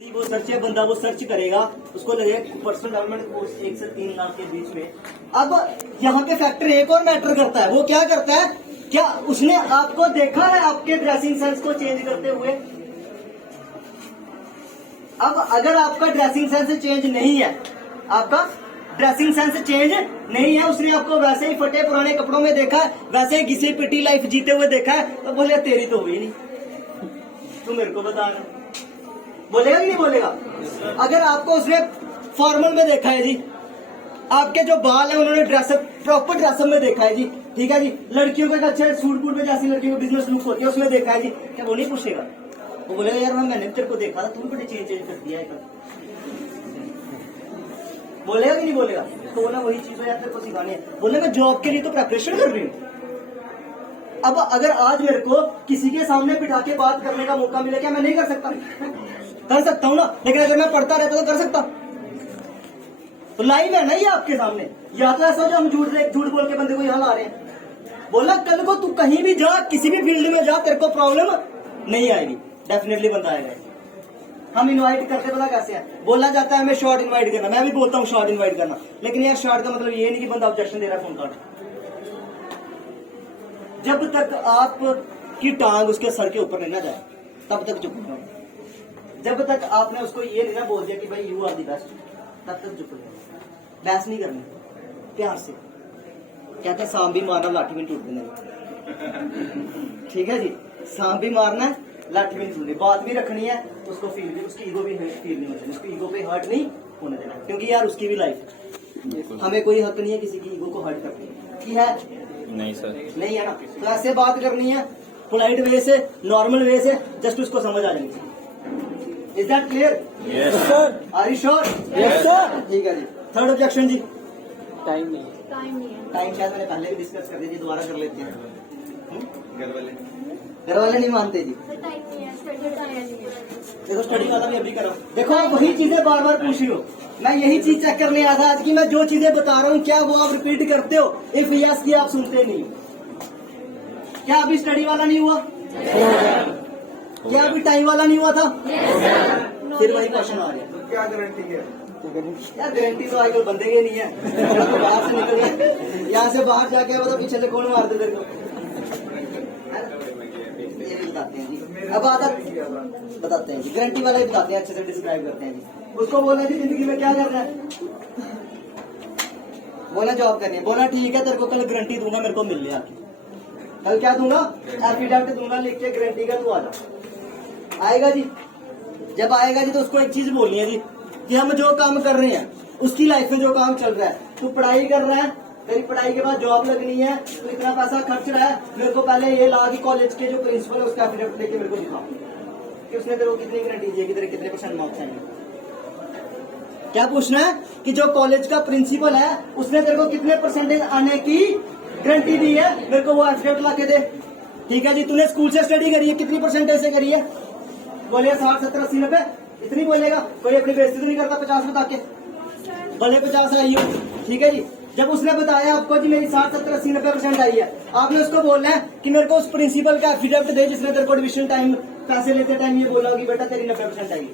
वो सर्च है, बंदा वो सर्च करेगा, उसको लगेगा पर्सनल डेवलपमेंट कोर्स 1 से 3 लाख के बीच में। अब यहाँ पे फैक्टर एक और मैटर करता है। वो क्या करता है, क्या उसने आपको देखा है आपके ड्रेसिंग सेंस को चेंज करते हुए? अब अगर आपका ड्रेसिंग सेंस चेंज नहीं है, आपका ड्रेसिंग सेंस चेंज नहीं है, उसने आपको वैसे ही फटे पुराने कपड़ों में देखा है, वैसे ही घिसी पिटी लाइफ जीते हुए देखा है, तो बोले तेरी तो हुई नहीं, तू मेरे को बता ना। बोलेगा कि नहीं बोलेगा? अगर आपको उसने फॉर्मल में देखा है जी, आपके जो बाल है उन्होंने ड्रेसअप प्रॉपर ड्रेसअप में देखा है जी, ठीक है जी, लड़कियों को एक अच्छे सूट बूट में जैसी लड़कियों को बिजनेस लुक होती है उसमें देखा है जी, क्या वो नहीं पूछेगा? वो बोलेगा यार मैंने तेरे को देखा था, तू बड़े चेंज कर दिया है। बोलेगा कि नहीं बोलेगा? तो बोला वही चीज है यार तेरे को सिखानी है। बोले मैं जॉब के लिए तो प्रेपरेशन कर रही हूँ। अब अगर आज मेरे को किसी के सामने बिठा के बात करने का मौका मिले, क्या मैं नहीं कर सकता? कर सकता हूँ ना, लेकिन अगर मैं पढ़ता रहता तो कर सकता? तो लाइव है ना ये आपके सामने। या तो ऐसा जो हम झूठ बोल के बंदे को यहाँ ला रहे हैं। बोला कल को तू कहीं भी जा, किसी भी फील्ड में जा, तेरे को प्रॉब्लम नहीं आएगी, डेफिनेटली बंदा आएगा। हम इनवाइट करते पता कैसे है? बोला जाता है हमें शॉर्ट इनवाइट करना, मैं भी बोलता हूँ शॉर्ट इनवाइट करना, लेकिन यार शॉर्ट का मतलब ये नहीं कि बंदा ऑब्जेक्शन दे रहा है फोन काट। जब तक आपकी टांग उसके सर के ऊपर नहीं ना जाए तब तक चुप रहो। जब तक आपने उसको ये नहीं ना बोल दिया कि भाई यू आर दी बेस्ट, तब तक चुप रहो। बहस नहीं करनी, प्यार से। कहते हैं सांप भी मारना लाठी में टूट देना, ठीक है जी, सांप भी मारना है लाठी में टूटनी, बात भी रखनी है, उसको फील भी, उसकी ईगो भी फील नहीं होनी, उसकी ईगो पे हर्ट नहीं होने देना, क्योंकि यार उसकी भी लाइफ, हमें कोई हक नहीं है किसी की ईगो को हर्ट करने की। है नहीं सर, नहीं है ना? तो ऐसे बात करनी है, पोलाइट वे से, नॉर्मल वे से, जस्ट उसको समझ आ जानी चाहिए। Is that clear? Yes sir. Are you sure? Yes sir. ठीक है जी। थर्ड ऑब्जेक्शन जी, टाइम नहीं टाइम शायद मैंने पहले भी डिस्कस कर दी थी, दोबारा कर लेते हैं। घर वाले नहीं मानते जी। देखो स्टडी वाला भी अभी करो। देखो आप वही चीजें बार बार पूछ रही हो, मैं यही चीज चेक करने आया था आज की, मैं जो चीजें बता रहा हूँ क्या वो आप रिपीट करते हो? इफ यस की आप सुनते नहीं। क्या अभी स्टडी वाला नहीं हुआ? क्या अभी टाइम वाला नहीं हुआ था? फिर वही क्वेश्चन आ गया, क्या गारंटी है? यार गारंटी तो आजकल बंदे के नहीं है। तो बाहर से निकल गए, यहाँ से बाहर जाके मतलब पीछे से कौन मार दे तेरे को? ये भी बताते हैं जी। अब आदत बताते हैं जी, गारंटी वाला ही बताते हैं, अच्छे से डिस्क्राइब करते हैं जी। उसको बोलना जी जिंदगी में क्या करना है, बोला जॉब करनी है। बोला ठीक है तेरे को कल गारंटी दूंगा, मेरे को मिल लिया। कल क्या दूंगा? एफिडेविट दूंगा लिख के गारंटी का, तू आ जा। आएगा जी, जब आएगा जी तो उसको एक चीज बोलनी है जी कि हम जो काम कर रहे हैं, उसकी लाइफ में जो काम चल रहा है, तू पढ़ाई कर रहा है, तेरी पढ़ाई के बाद जॉब लगनी है, तो इतना पैसा खर्च रहा है, मेरे को पहले ये ला कि कॉलेज के जो प्रिंसिपल है उसका एफिडेविट लेके मेरे को दिखाओ कि उसने तेरे को कितनी गारंटी दी है कि तेरे कितने % मार्क्स आएंगे। क्या पूछना है कि जो कॉलेज का प्रिंसिपल है उसने तेरे को कितने % आने की गारंटी दी है, मेरे को वो एफिडेविट ला के दे। ठीक है जी, तूने स्कूल से स्टडी करी है, कितनी % से करी है? बोले 60, 70, 80, 90, इतनी बोलेगा। कोई अपनी बेइज्जती तो नहीं करता 50 बता के? भले 50 आई हो, ठीक है जी। जब उसने बताया आपको जी मेरी 60, 70, 80, 90% आई है, आपने उसको बोलना है कि मेरे को उस प्रिंसिपल का एफिडेविट दे जिसने तेरे को एडमिशन टाइम पैसे लेते टाइम ये बोला कि बेटा तेरी 90% आई।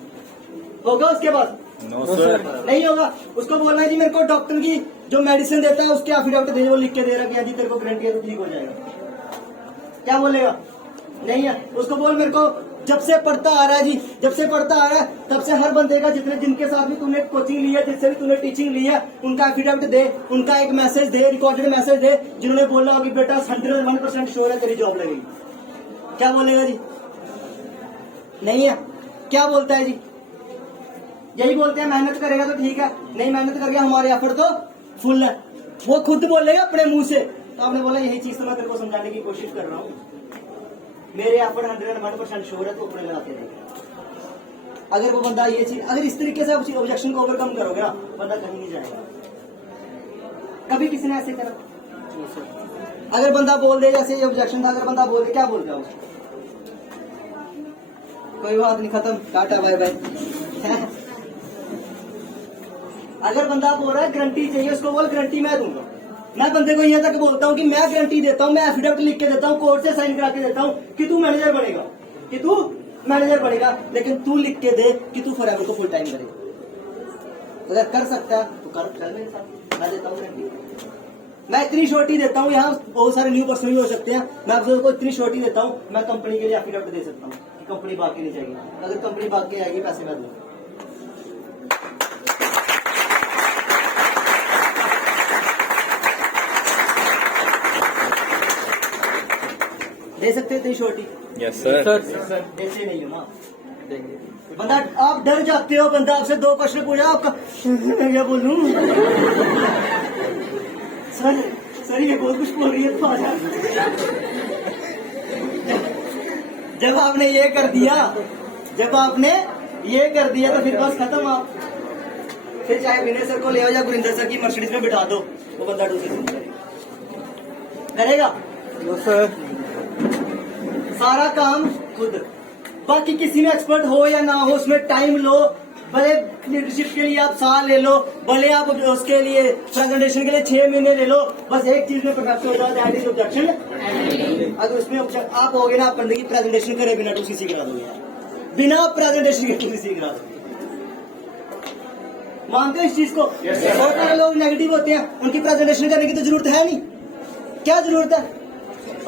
होगा उसके बाद? नो सर, नहीं होगा। उसको बोलना है जी मेरे को डॉक्टर की जो मेडिसिन देता है उसके एफिडेविट दे, वो लिख के दे रहा कि जी तेरे को गारंटी है तो ठीक हो जाएगा। क्या बोलेगा? नहीं है। उसको बोल मेरे को जब से पढ़ता आ रहा है जी, जब से पढ़ता आ रहा है तब से हर बंदे का जिनके साथ भी तूने कोचिंग ली है, जिससे भी तूने टीचिंग ली है, उनका एफिडेविट दे, उनका एक मैसेज दे, रिकॉर्डेड मैसेज दे, जिन्होंने बोला कि बेटा 101% श्योर है तेरी जॉब लगेगी। क्या बोलेगा जी? नहीं है। क्या बोलता है जी? यही बोलते हैं मेहनत करेगा तो ठीक है, नहीं मेहनत करके हमारे एफर्ट तो फुल है। वो खुद बोलेगा अपने मुंह से। तो आपने बोला यही चीज तो मैं तेरे को समझाने की कोशिश कर रहा हूँ, मेरे एफर्ट 101% श्योर है तो अपने लगाते रहेगा। अगर वो बंदा ये चीज, अगर इस तरीके से ऑब्जेक्शन को ओवरकम करोगे ना, बंदा कहीं नहीं जाएगा। कभी किसी ने ऐसे करा? अगर बंदा बोल दे जैसे ये ऑब्जेक्शन था, अगर बंदा बोल दे, क्या बोलता है उसको? कोई बात नहीं, खत्म, टाटा बाय बाय। अगर बंदा बोल रहा है गारंटी चाहिए, उसको बोल गारंटी मैं दूंगा। मैं बंदे को यहाँ तक बोलता हूँ कि मैं गारंटी देता हूँ, मैं एफिडेविट लिख के देता हूँ, कोर्ट से साइन करा के देता हूँ कि तू मैनेजर बनेगा, कि तू मैनेजर बनेगा, लेकिन तू लिख के दे कि तू फॉरएवर को फुल टाइम करेगा। अगर कर सकता है तो कर मेरे साथ, मैं देता हूँ गारंटी। मैं इतनी छोटी देता हूँ, यहाँ बहुत सारे न्यू पर्सन भी हो सकते हैं, मैं आप सबको इतनी छोटी देता हूँ, मैं कंपनी के लिए एफिडेविट दे सकता हूँ कि कंपनी भाग के नहीं जाएगी। अगर कंपनी भाग के आएगी पैसे मैं दूंगा। दे सकते हो इतनी छोटी? Yes sir. ऐसे नहीं हो ना बंदा, आप डर जाते हो, बंदा आपसे 2 क्वेश्चन पूछा आपका मैं क्या बोलूं सर ये बहुत कुछ बोल रही है तो आ जा। जब आपने ये कर दिया तो फिर बस खत्म। आप फिर चाहे विनय सर को ले आओ या गुरिंदर सर की मर्सिडीज में बिठा दो, वो बंदा दूसरे करेगा। सर सारा काम खुद, बाकी किसी में एक्सपर्ट हो या ना हो, उसमें टाइम लो, भले लीडरशिप के लिए आप साल ले लो, भले आप उसके लिए प्रेजेंटेशन के लिए 6 महीने ले लो, बस एक चीज में परफेक्ट हो जाए, दैट इज ऑब्जेक्शन। अगर उसमें आप होगे ना, आप बंदे की प्रेजेंटेशन करे बिना 2cc करा दोगे, बिना प्रेजेंटेशन के 2cc करा दोगे। मानते हो इस चीज को? बहुत सारे लोग नेगेटिव होते हैं, उनकी प्रेजेंटेशन करने की तो जरूरत है नहीं। क्या जरूरत है?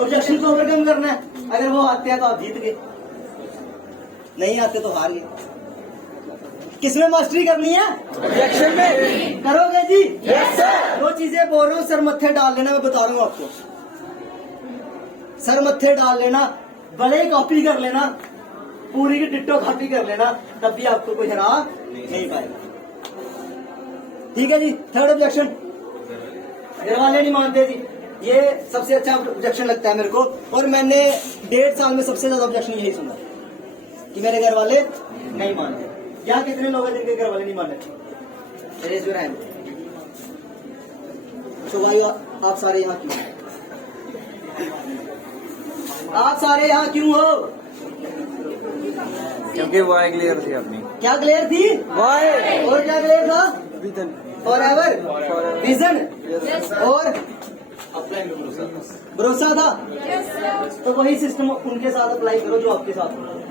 ऑब्जेक्शन को ओवरकम करना है। अगर वो आते हैं तो आप जीत गए, नहीं आते तो हार गए। किसमें मास्टरी करनी है? ऑब्जेक्शन में। करोगे जी? Yes sir. 2 चीजें बोल रहा हूँ, सर मत्थे डाल लेना, मैं बता रहा हूँ आपको, सर मत्थे डाल लेना, भले ही कॉपी कर लेना, पूरी की डिट्टो कॉपी कर लेना, तब भी आपको कोई हरा नहीं पाएगा। ठीक है जी। थर्ड ऑब्जेक्शन, घर वाले नहीं मानते जी, ये सबसे अच्छा ऑब्जेक्शन लगता है मेरे को, और मैंने 1.5 साल में सबसे ज्यादा ऑब्जेक्शन यही सुना कि मेरे घर वाले नहीं मानते। यहाँ कितने लोग हैं जिनके घर वाले नहीं मानते? Raise your hand. तो भाई आप सारे यहाँ क्यों? आप सारे यहाँ क्यों हो? क्योंकि वाई क्लियर थी अपनी। क्या क्लियर थी? वाई और क्या क्लियर था? विजन। फॉरएवर विजन और भरोसा था। तो वही सिस्टम उनके साथ अप्लाई करो जो आपके साथ हो।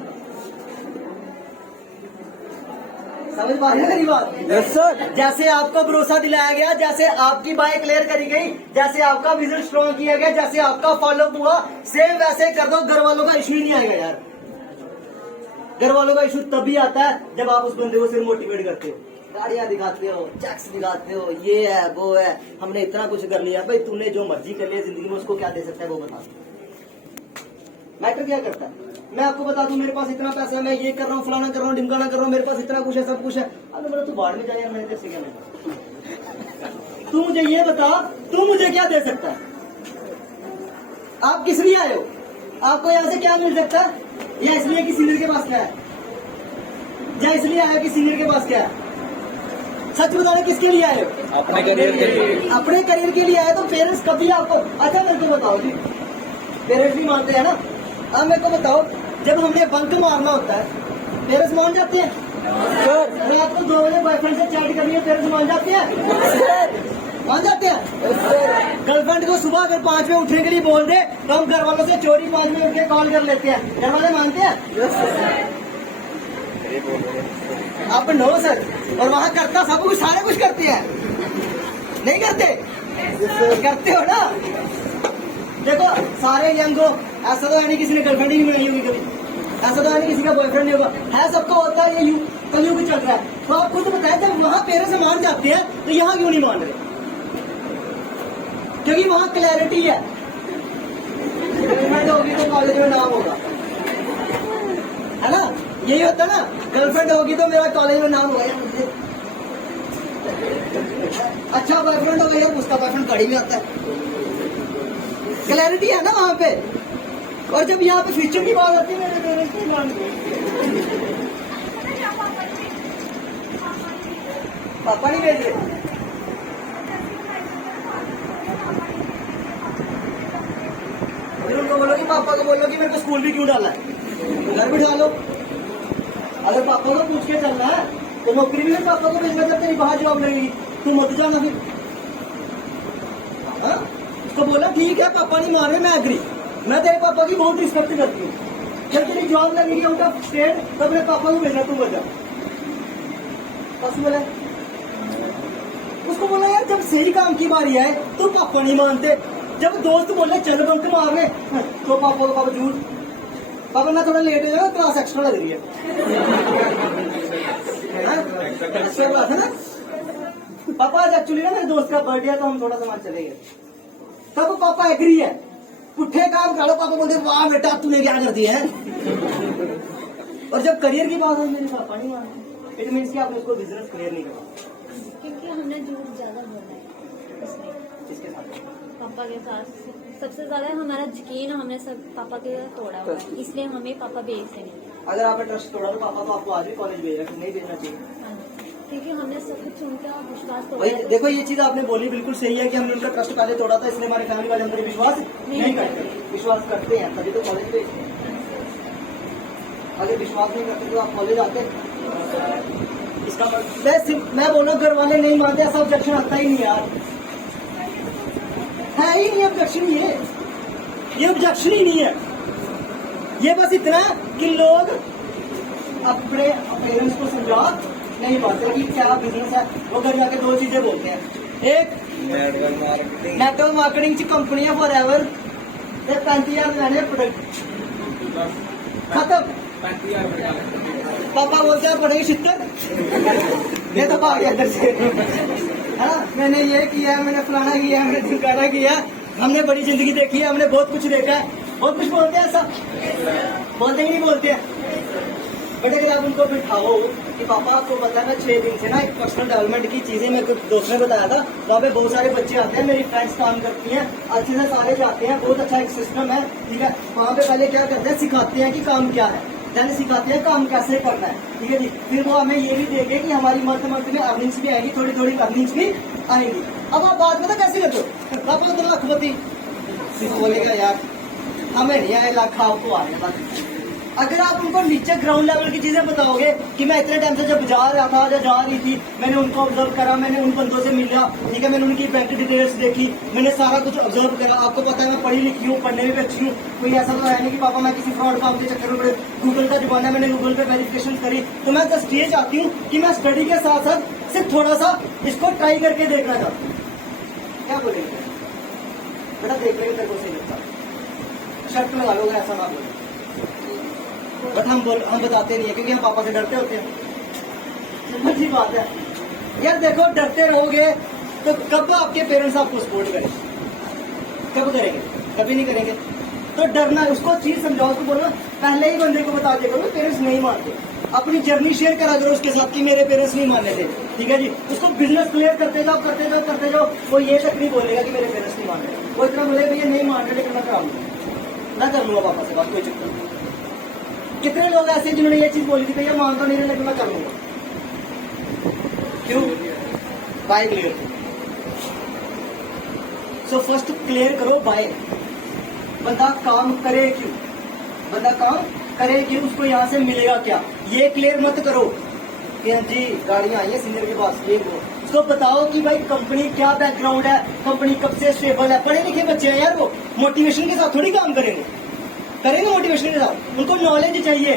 समझ पा रहे हैं मेरी बात? Yes sir. जैसे आपको भरोसा दिलाया गया, जैसे आपकी बाइक क्लियर करी गई, जैसे आपका विजन स्ट्रॉन्ग किया गया, जैसे आपका फॉलो हुआ, सेम वैसे कर दो। घर वालों का इशू ही नहीं आएगा यार। घर वालों का इशू तभी आता है जब आप उस बंदे को सिर्फ मोटिवेट करते हो, गाड़ियां दिखाते हो, चेक्स दिखाते हो, ये है वो है, हमने इतना कुछ कर लिया। भाई तूने जो मर्जी कर लिया जिंदगी में, उसको क्या दे सकता है वो बता। मैटर क्या करता है? मैं आपको बता दूं, मेरे पास इतना पैसा है, मैं ये कर रहा हूँ, फलाना कर रहा हूँ, ढिमकाना कर रहा हूँ, मेरे पास इतना कुछ है, सब कुछ है। अगर मतलब तू बाढ़ में जाए यार, मैंने तेरे से क्या लेना? तू मुझे ये बता, तू मुझे क्या दे सकता है? आप किस लिए आए हो? आपको यहाँ से क्या मिल सकता है? या इसलिए कि सीनियर के पास क्या है, या इसलिए आया कि सीनियर के पास क्या है? सच बताने किसके लिए आए हो? अपने करियर के लिए। अपने करियर के लिए आए तो पेरेंट्स कभी आपको, अच्छा मेरे को बताओ जी, पेरेंट्स भी मानते हैं ना? अब मेरे को बताओ, जब हमने बंक मारना होता है पेरेंट्स मान जाते हैं? सर रात को 2 बजे बॉयफ्रेंड से चैट करनी है, पेरेंट्स मान जाते हैं? मान जाते हैं? गर्लफ्रेंड को सुबह अगर 5 बजे उठने के लिए बोल दे तो हम घर वालों से चोरी 5 बजे उठ के कॉल कर लेते हैं। घर वाले मानते हैं? आप नो सर। और वहाँ करता सब कुछ, सारे कुछ करते हैं, नहीं करते? करते हो ना? देखो सारे यंग हो, ऐसा तो है नहीं किसी ने गर्लफ्रेंड ही नहीं बनाई होगी कभी, ऐसा तो है नहीं किसी का बॉयफ्रेंड नहीं होगा, है सबका होता है। ये कलयुग चल रहा है। तो आप खुद बताएं, जब वहाँ पेरेंट्स मान जाते हैं तो यहाँ क्यों नहीं मान रहे? क्योंकि वहाँ क्लैरिटी है। गर्लफ्रेंड होगी तो कॉलेज में नाम होगा, है ना? यही होता ना, गर्लफ्रेंड होगी तो मेरा कॉलेज में नाम होगा। मुझे अच्छा बॉयफ्रेंड होगा यार, उसका बॉयफ्रेंड गाड़ी में आता है। क्लैरिटी है ना वहाँ पे। और जब यहाँ पे फ्यूचर की बात आती है, मेरे पेरेंट्स नहीं मानते, पापा नहीं भेज रहे। फिर उनको बोलो कि पापा को बोलो कि मेरे को स्कूल भी क्यों डाला है, घर बिठा लो। अगर पापा को पूछ के चलना है तो नौकरी भी पापा को भेजना, जब तेरी बाहर जॉब लगेगी तू मत जाना फिर। उसको बोला ठीक है पापा नहीं मान रहे, मैं एग्री, मैं तेरे पापा की बहुत रिस्पेक्ट करती हूँ, जब तेरी जॉब लगेगी आउट ऑफ स्टेट तो अपने पापा को भेजना, तू बजा पॉसिबल है। उसको बोला यार जब सही काम की बारी है तो पापा नहीं मानते, जब दोस्त बोले चल बंक मारने तो पापा को बावजूद पापा ना थोड़ा लेट हो जाएगा, क्लास एक्स्ट्रा लग रही है ना? अच्छा बात है ना। पापा आज एक्चुअली ना मेरे दोस्त का बर्थडे है तो हम थोड़ा सामान चले गए, तब पापा एग्री है, पुट्ठे काम करो, पापा बोलते वाह बेटा तूने क्या कर दिया है। और जब करियर की बात है मेरे पापा नहीं मानते, इट मीन्स कि आपने उसको बिजनेस क्लियर नहीं करा। क्योंकि हमने झूठ ज्यादा बोला है इसलिए। किसके साथ? पापा के साथ सबसे ज्यादा हमारा यकीन हमने सब पापा के साथ तोड़ा हुआ है, इसलिए हमें पापा भेजते नहीं। अगर आपने ट्रस्ट तोड़ा तो पापा तो आपको आज भी कॉलेज भेज रहे, नहीं भेजना चाहिए। हाँ जी, क्योंकि हमने सब कुछ उनका विश्वास तोड़ा वही है। देखो ये चीज आपने बोली बिल्कुल सही है कि हमने उनका ट्रस्ट पहले तोड़ा था, इसलिए हमारे फैमिली वाले अंदर विश्वास नहीं करते। विश्वास करते हैं तभी तो कॉलेज भेजते हैं, अगर विश्वास नहीं करते तो आप कॉलेज आते। इसका मैं बोला घर वाले नहीं मानते, ऐसा ऑब्जेक्शन आता ही नहीं यार, है ही नहीं ऑब्जेक्शन, ये ऑब्जेक्शन ही नहीं है। ये बस इतना कि लोग अपने पेरेंट्स को समझा नहीं पाते कि क्या बिजनेस है। वो घर जाके दो चीजें बोलते हैं, एक नेटवर्क मार्केटिंग ची कंपनी है फॉर एवर 35,000 लेने प्रोडक्ट खत्म। पापा बोलते हैं पढ़ेगी 76 ये तो भाग गया इधर से है ना, मैंने ये किया, मैंने फलाना किया, मैंने ढिमकाना किया, हमने बड़ी जिंदगी देखी है, हमने बहुत कुछ देखा है, बहुत कुछ बोलते हैं ऐसा, बोलते ही नहीं बोलते हैं। बट अगर आप उनको बिठाओ कि पापा आपको पता है मैं 6 दिन से ना एक पर्सनल डेवलपमेंट की चीजें मेरे को दोस्त ने बताया था, वहाँ पे बहुत सारे बच्चे आते हैं, मेरी फ्रेंड्स काम करती हैं, अच्छे से सारे जाते हैं, बहुत अच्छा एक सिस्टम है, ठीक है। वहाँ पे पहले क्या करते हैं, सिखाते हैं कि काम क्या है, यानी सिखाते हैं काम कैसे करना है, ठीक है जी। फिर वो हमें ये भी देंगे कि हमारी मंथ में अर्निंग्स भी आएगी, थोड़ी थोड़ी अर्निंग्स भी आएंगी। अब आप बात पता कैसे करते हो, पापा तो लाखपति बोलेगा यार हमें नहीं आए, लाख आपको आ रहे। अगर आप उनको नीचे ग्राउंड लेवल की चीजें बताओगे कि मैं इतने टाइम से जब जा रहा था या जा रही थी, मैंने उनको ऑब्जर्व करा, मैंने उन बंदों से मिला, ठीक है, मैंने उनकी बैंक डिटेल्स देखी, मैंने सारा कुछ ऑब्जर्व करा। आपको पता है मैं पढ़ी लिखी हूँ, पढ़ने में भी अच्छी हूँ, कोई ऐसा तो है नहीं कि पापा मैं किसी फ्रॉड काम के चक्कर में पड़े। गूगल का जमाना है, मैंने गूगल पे वेरिफिकेशन करी, तो मैं जस्ट ये चाहती हूँ कि मैं स्टडी के साथ साथ सिर्फ थोड़ा सा इसको ट्राई करके देखना चाहती हूँ। क्या बोलेंगे बेटा, देख लेंगे तेरे को सही लगता, शर्ट लगा लोगे, ऐसा ना बोले। बट हम बताते नहीं है क्योंकि हम पापा से डरते होते हैं। अच्छी बात है यार, देखो डरते रहोगे तो कब आपके पेरेंट्स आपको सपोर्ट करेंगे, कब करेंगे, कभी नहीं करेंगे। तो डरना, उसको चीज समझाओ, उसको बोलो पहले ही बंदे को बता दिया करो पेरेंट्स नहीं मानते, अपनी जर्नी शेयर करा करो उसके साथ कि मेरे पेरेंट्स नहीं मानने थे, ठीक है जी। उसको बिजनेस क्लियर करते जाओ करते जाओ करते जाओ, वो ये तक नहीं बोलेगा कि मेरे पेरेंट्स नहीं मान रहे, वो इतना बोलेगा भैया नहीं मान रहे लेकिन मैं करा लूंगा, ना कर लूंगा पापा से बात, कोई चक्कर नहीं। कितने लोग ऐसे जिन्होंने ये चीज बोली थी भैया मान तो नहीं रहे लेकिन मैं कर लूंगा, क्यों? Bye clear. So first clear करो बाय, बंदा काम करे क्यों, बंदा काम करे क्यों, उसको यहाँ से मिलेगा क्या, ये क्लियर मत करो कि हाँ जी गाड़ियां आई है सीनियर के पास, ये वो। उसको बताओ कि भाई कंपनी क्या बैकग्राउंड है, कंपनी कब से स्टेबल है। पढ़े लिखे बच्चे हैं यार, वो मोटिवेशन के साथ थोड़ी काम करेंगे मोटिवेशन के साथ। उनको नॉलेज चाहिए,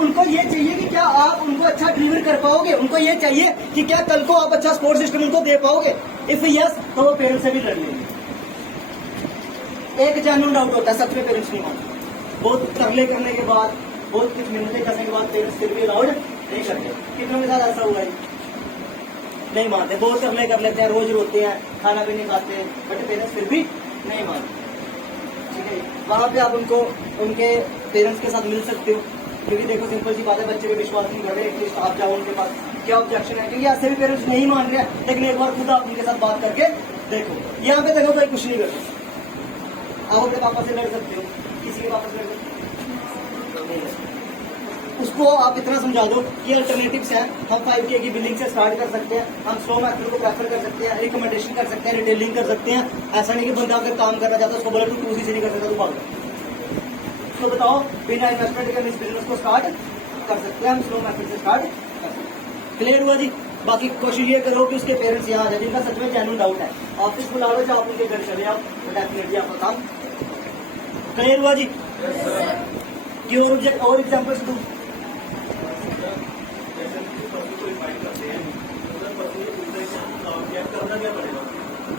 उनको ये चाहिए कि क्या आप उनको अच्छा डिलीवर कर पाओगे, उनको ये चाहिए कि क्या कल को आप अच्छा सपोर्ट सिस्टम उनको दे पाओगे। इफ यस तो वो पेरेंट्स से भी लड़ लेंगे। एक जेन्युइन डाउट होता है, सच में पेरेंट्स नहीं मानते, बहुत तरले करने के बाद, बहुत कुछ मिलने करने के बाद पेरेंट्स फिर भी अलाउड नहीं करते। कितनों के साथ ऐसा हुआ है, नहीं मानते, बहुत तरले कर लेते हैं, रोज रोते हैं, खाना भी नहीं खाते, बट पेरेंट्स फिर भी नहीं मानते, ठीक है। वहाँ पे आप उनको उनके पेरेंट्स के साथ मिल सकते हो, क्योंकि देखो सिंपल सी बात है, बच्चे पे विश्वास नहीं कर रहे, एटलीस्ट आप जाओ उनके पास, क्या ऑब्जेक्शन है, क्योंकि ऐसे भी पेरेंट्स नहीं मान रहे हैं, लेकिन एक बार खुद आप उनके साथ बात करके देखो। यहाँ पे देखो कोई कुछ नहीं कर सकते, आप अपने पापा से लड़ सकते हो, किसी के पापा से लड़ सकते हो, उसको आप इतना समझा दो कि अल्टरनेटिव्स हैं, हम 5K की बिलिंग से स्टार्ट कर सकते हैं, हम स्लो मैथड को प्रेफर कर सकते हैं, रिकमेंडेशन कर सकते हैं, रिटेलिंग कर सकते हैं। ऐसा नहीं कि बंदा अगर काम करना चाहता है उसको बोले तू 2C से नहीं कर सकता, तू भाग। उसको बताओ बिना इन्वेस्टमेंट के हम इस बिजनेस को स्टार्ट कर सकते हैं, हम स्लो मैथड से स्टार्ट कर सकते हैं। क्लियर हुआ जी? बाकी कोशिश ये करो कि उसके पेरेंट्स यहाँ आ जाए जिनका सच में जेन्युइन डाउट है, ऑफिस बुला लो, चाहे आप उनके घर चले आओ, तो डेफिनेटली आपका काम क्लियर हुआ जी। कि और एग्जाम्पल्स दूं?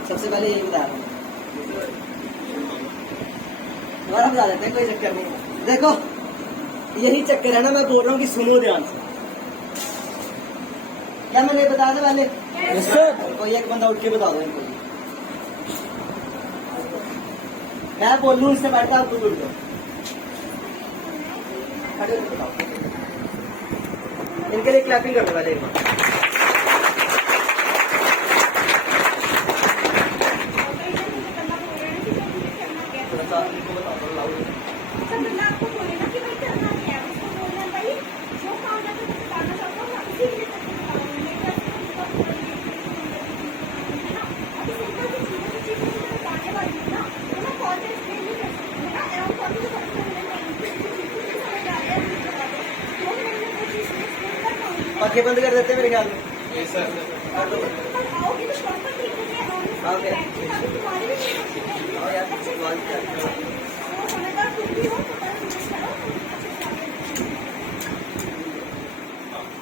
सबसे पहले यही बता रहा हूँ, दोबारा बता देते हैं, कोई चक्कर नहीं है। देखो यही चक्कर है ना, मैं बोल रहा हूँ कि सुनो ध्यान से। क्या मैंने बताया था पहले? Yes sir. कोई एक बंदा उठ के बता दो इनको। मैं बोल लूँ इससे बैठता आप खुद उठ जाओ, खड़े होकर बताओ। इनके लिए क्लैपिंग करने वाले एक बार। थोड़ा सा इनको बताओ, थोड़ा लाउड। पंखे बंद कर देते हैं मेरे ख्याल में। कर दो। हाँ फिर हाँ यार, सवाल क्या है?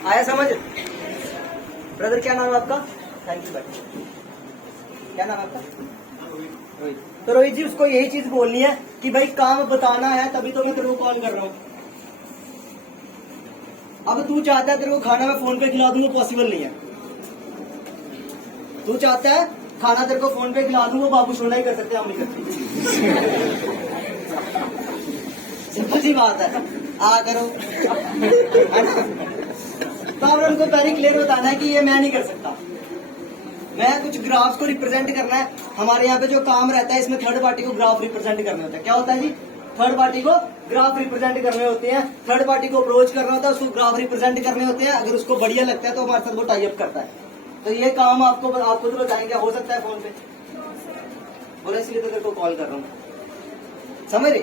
आया समझ? ब्रदर क्या नाम है आपका? थैंक यू भाई। क्या नाम है आपका? रोहित। तो रोहित जी उसको यही चीज बोलनी है कि भाई काम बताना है, तभी तो मैं तेरे को कॉल कर रहा हूँ। अब तू चाहता है तेरे को खाना मैं फोन पे खिला दूं, वो पॉसिबल नहीं है। तू चाहता है खाना तेरे को फोन पे खिला दूं, वो बाबू सोना ही कर सकते हैं, हम नहीं करते। सिंपल सी बात है, आ करो। तो अब उनको पहले क्लियर बताना है कि ये मैं नहीं कर सकता। मैं कुछ ग्राफ्स को रिप्रेजेंट करना है। हमारे यहाँ पे जो काम रहता है इसमें थर्ड पार्टी को ग्राफ रिप्रेजेंट करने होता है। क्या होता है जी? थर्ड पार्टी को ग्राफ रिप्रेजेंट करने होते हैं। थर्ड पार्टी को अप्रोच करना होता है, उसको ग्राफ रिप्रेजेंट करने होते हैं। अगर उसको बढ़िया लगता है तो हमारे साथ वो टाई अप करता है। तो ये काम आपको तो बताएंगे, हो सकता है फोन पे बोले, इसलिए तो तेरे को कॉल कर रहा हूँ। समझ रहे?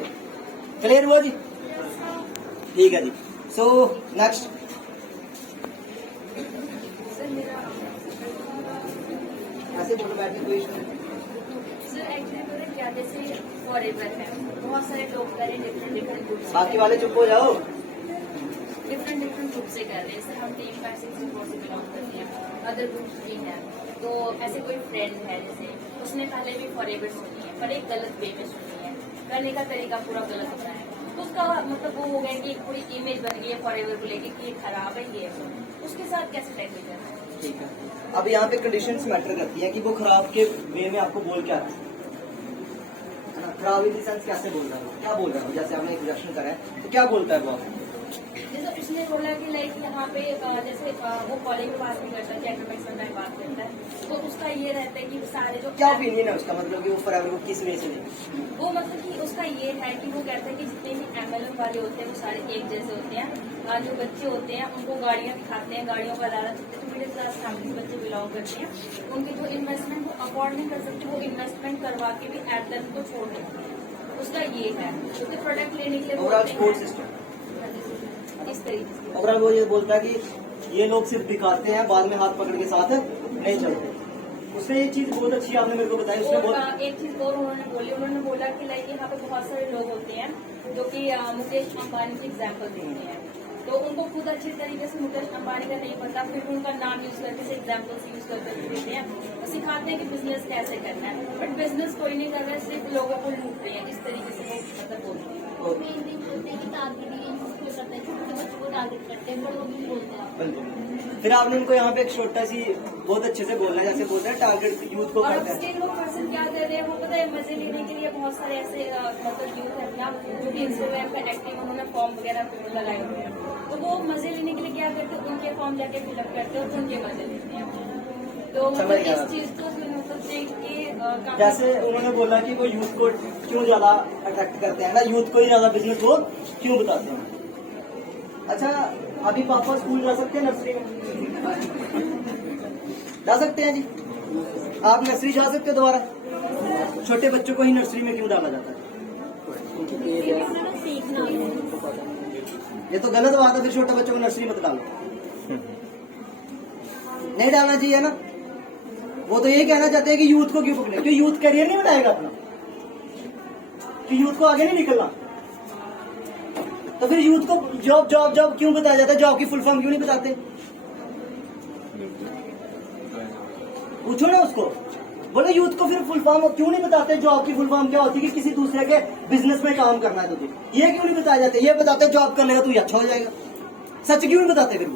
क्लियर हुआ जी? ठीक है जी। So next. ऐसे बोलो, बैठ के कोई इशू नहीं। सर एक्चुअली मेरे क्या जैसे फॉरएवर है, बहुत सारे लोग कर रहे हैं डिफरेंट ग्रुप, बाकी वाले चुप हो जाओ। डिफरेंट ग्रुप से कर रहे हैं। सर हम टीम पैसिंग से बिलोंग करते हैं, अदर ग्रुप्स भी हैं। तो ऐसे कोई फ्रेंड है जैसे, उसने पहले भी फॉरएवर सुनी है पर एक गलत वे में सुनी है, करने का तरीका पूरा गलत होता है। तो उसका मतलब वो हो गया कि एक पूरी इमेज बन गई है फॉरएवर को लेके कि ये खराब है, ये है। उसके साथ कैसे टैकल करना है? ठीक है, अब यहाँ पे कंडीशंस मैटर करती है कि वो खराब के वे में आपको बोल क्या रहा है ना। खराब इन द सेंस कैसे बोल रहा है, क्या बोल रहा है? जैसे आपने इंट्रोडक्शन करा है तो क्या बोलता है वो आपको? जैसे उसने बोला कि लाइक यहाँ पे जैसे वो कॉलेज में बात नहीं करता, एकेडमिक्स में टाइम बात करता है, तो उसका ये रहता है कि सारे जो क्या ओपिनियन है उसका, मतलब कि वो फॉरएवर को किस वे से लेगा? वो मतलब कि उसका ये है कि वो कहता है कि जितने भी एमएलएम वाले होते हैं वो सारे एक जैसे होते हैं। जो बच्चे होते हैं उनको गाड़ियाँ दिखाते हैं, गाड़ियों का लालच, मिडिल क्लास फैमिली बच्चे बिलोंग करते हैं, उनके जो इन्वेस्टमेंट वो अफोर्ड नहीं कर सकते, वो इन्वेस्टमेंट करवा के भी एट द को छोड़ देते हैं। उसका ये है, उसके प्रोडक्ट लेने के लिए ओवरऑल सपोर्ट सिस्टम इस तरीके से। ओवरऑल वो ये बोलता है कि ये लोग सिर्फ दिखाते हैं, बाद में हाथ पकड़ के साथ नहीं चलते। उसने ये चीज बहुत अच्छी आपने मेरे को बताई। उसने बहुत एक चीज और उन्होंने बोला कि लाइक यहाँ पे बहुत सारे लोग होते हैं जो कि मुकेश अंबानी की एग्जाम्पल देते हैं, तो उनको खुद अच्छी तरीके से मुकेश अंबानी का नहीं पता, फिर उनका नाम यूज करके से एग्जाम्पल्स यूज करके देते हैं, तो सिखाते हैं कि बिजनेस कैसे करना है, बट बिजनेस कोई नहीं कर रहा है, सिर्फ लोगों को लूट रहे हैं। इस तरीके से वो मतलब बोलते हैं। टारगेट करते हैं, वो भी बोलते हैं। फिर आपने उनको यहाँ पे एक छोटा सी बहुत अच्छे से बोलना है, जैसे बोलते हैं टारगेट यूथ को और करते उसके हैं। लोग पर्सन क्या कर रहे हैं वो पता है, मजे लेने के लिए बहुत सारे ऐसे मतलब यूथ है यहाँ जो कि इंस्टाग्राम पे एक्टिव, उन्होंने फॉर्म वगैरह लगाए हुए हैं, तो वो मजे लेने के लिए क्या करते हैं, उनके फॉर्म जाके फिलअप करते हैं और उनके मजे लेते हैं। तो समझ मतलब गया। इस चीज को मतलब देख के जैसे उन्होंने बोला कि वो यूथ को क्यों ज्यादा अट्रैक्ट करते हैं ना, यूथ को ही ज्यादा बिजनेस वो क्यों बताते हैं। अच्छा, अभी पापा स्कूल जा सकते हैं, नर्सरी में जा सकते हैं जी? आप नर्सरी जा सकते हो दोबारा? छोटे बच्चों को ही नर्सरी में क्यों डाला जाता है? सीखना है। ये तो गलत बात है, फिर छोटे बच्चों को नर्सरी मत डालो। नहीं डालना चाहिए ना। वो तो ये कहना चाहते हैं कि यूथ को क्यों पकड़े, क्यों यूथ करियर नहीं बनाएगा अपना, कि यूथ को आगे नहीं निकलना। तो फिर यूथ को जॉब जॉब जॉब क्यों बताया जाता है? जॉब की फुल फॉर्म क्यों नहीं बताते? पूछो ना उसको, बोले यूथ को फिर फुल फॉर्म क्यों नहीं बताते? जॉब की फुल फॉर्म क्या होती है कि किसी दूसरे के बिजनेस में काम करना है तुझे, ये क्यों नहीं बताया जाता? ये बताते जॉब कर लेगा तू अच्छा हो जाएगा। सच क्यों नहीं बताते?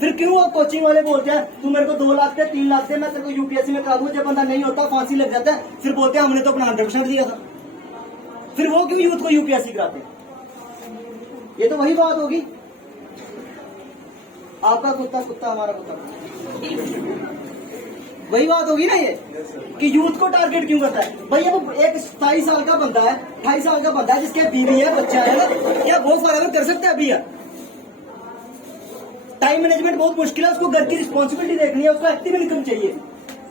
फिर क्यों आप कोचिंग वाले बोलते हैं तू मेरे को 2 लाख दे 3 लाख दे मैं तेरे को यूपीएससी में करा दूंगा, जब बंदा नहीं होता फांसी लग जाता है फिर बोलते हैं हमने तो अपना 100% दिया था। फिर वो क्यों यूथ को यूपीएससी कराते हैं? ये तो वही बात होगी, आपका कुत्ता कुत्ता हमारा कुत्ता, वही बात होगी ना ये कि यूथ को टारगेट क्यों करता है? भैया वो एक 27 साल का बंदा है, 28 साल का बंदा है जिसके बीवी है बच्चा है ना, क्या वो फॉरएवर कर सकता है? अभी है टाइम मैनेजमेंट बहुत मुश्किल है, उसको घर की रिस्पॉन्सिबिलिटी देखनी है, उसको एक्टिव इनकम चाहिए,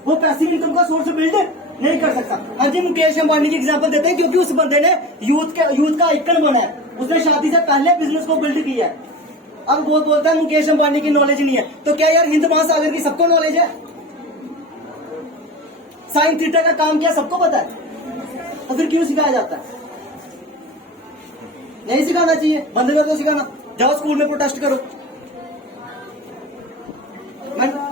वो पैसिव इनकम का सोर्स बिल्ड नहीं कर सकता। हाँ जी, मुकेश अंबानी की एग्जांपल देते हैं क्योंकि उस बंदे ने यूथ का आइकन बना है, उसने शादी से पहले बिजनेस को बिल्ड किया है। अब वो बोलता है मुकेश अंबानी की नॉलेज नहीं है, तो क्या यार हिंद महासागर की सबको नॉलेज है? साइन थीटा का काम क्या सबको पता है? तो फिर क्यों सिखाया जाता है? नहीं सिखाना चाहिए, बंद कर दो सिखाना, जाओ स्कूल में प्रोटेस्ट करो।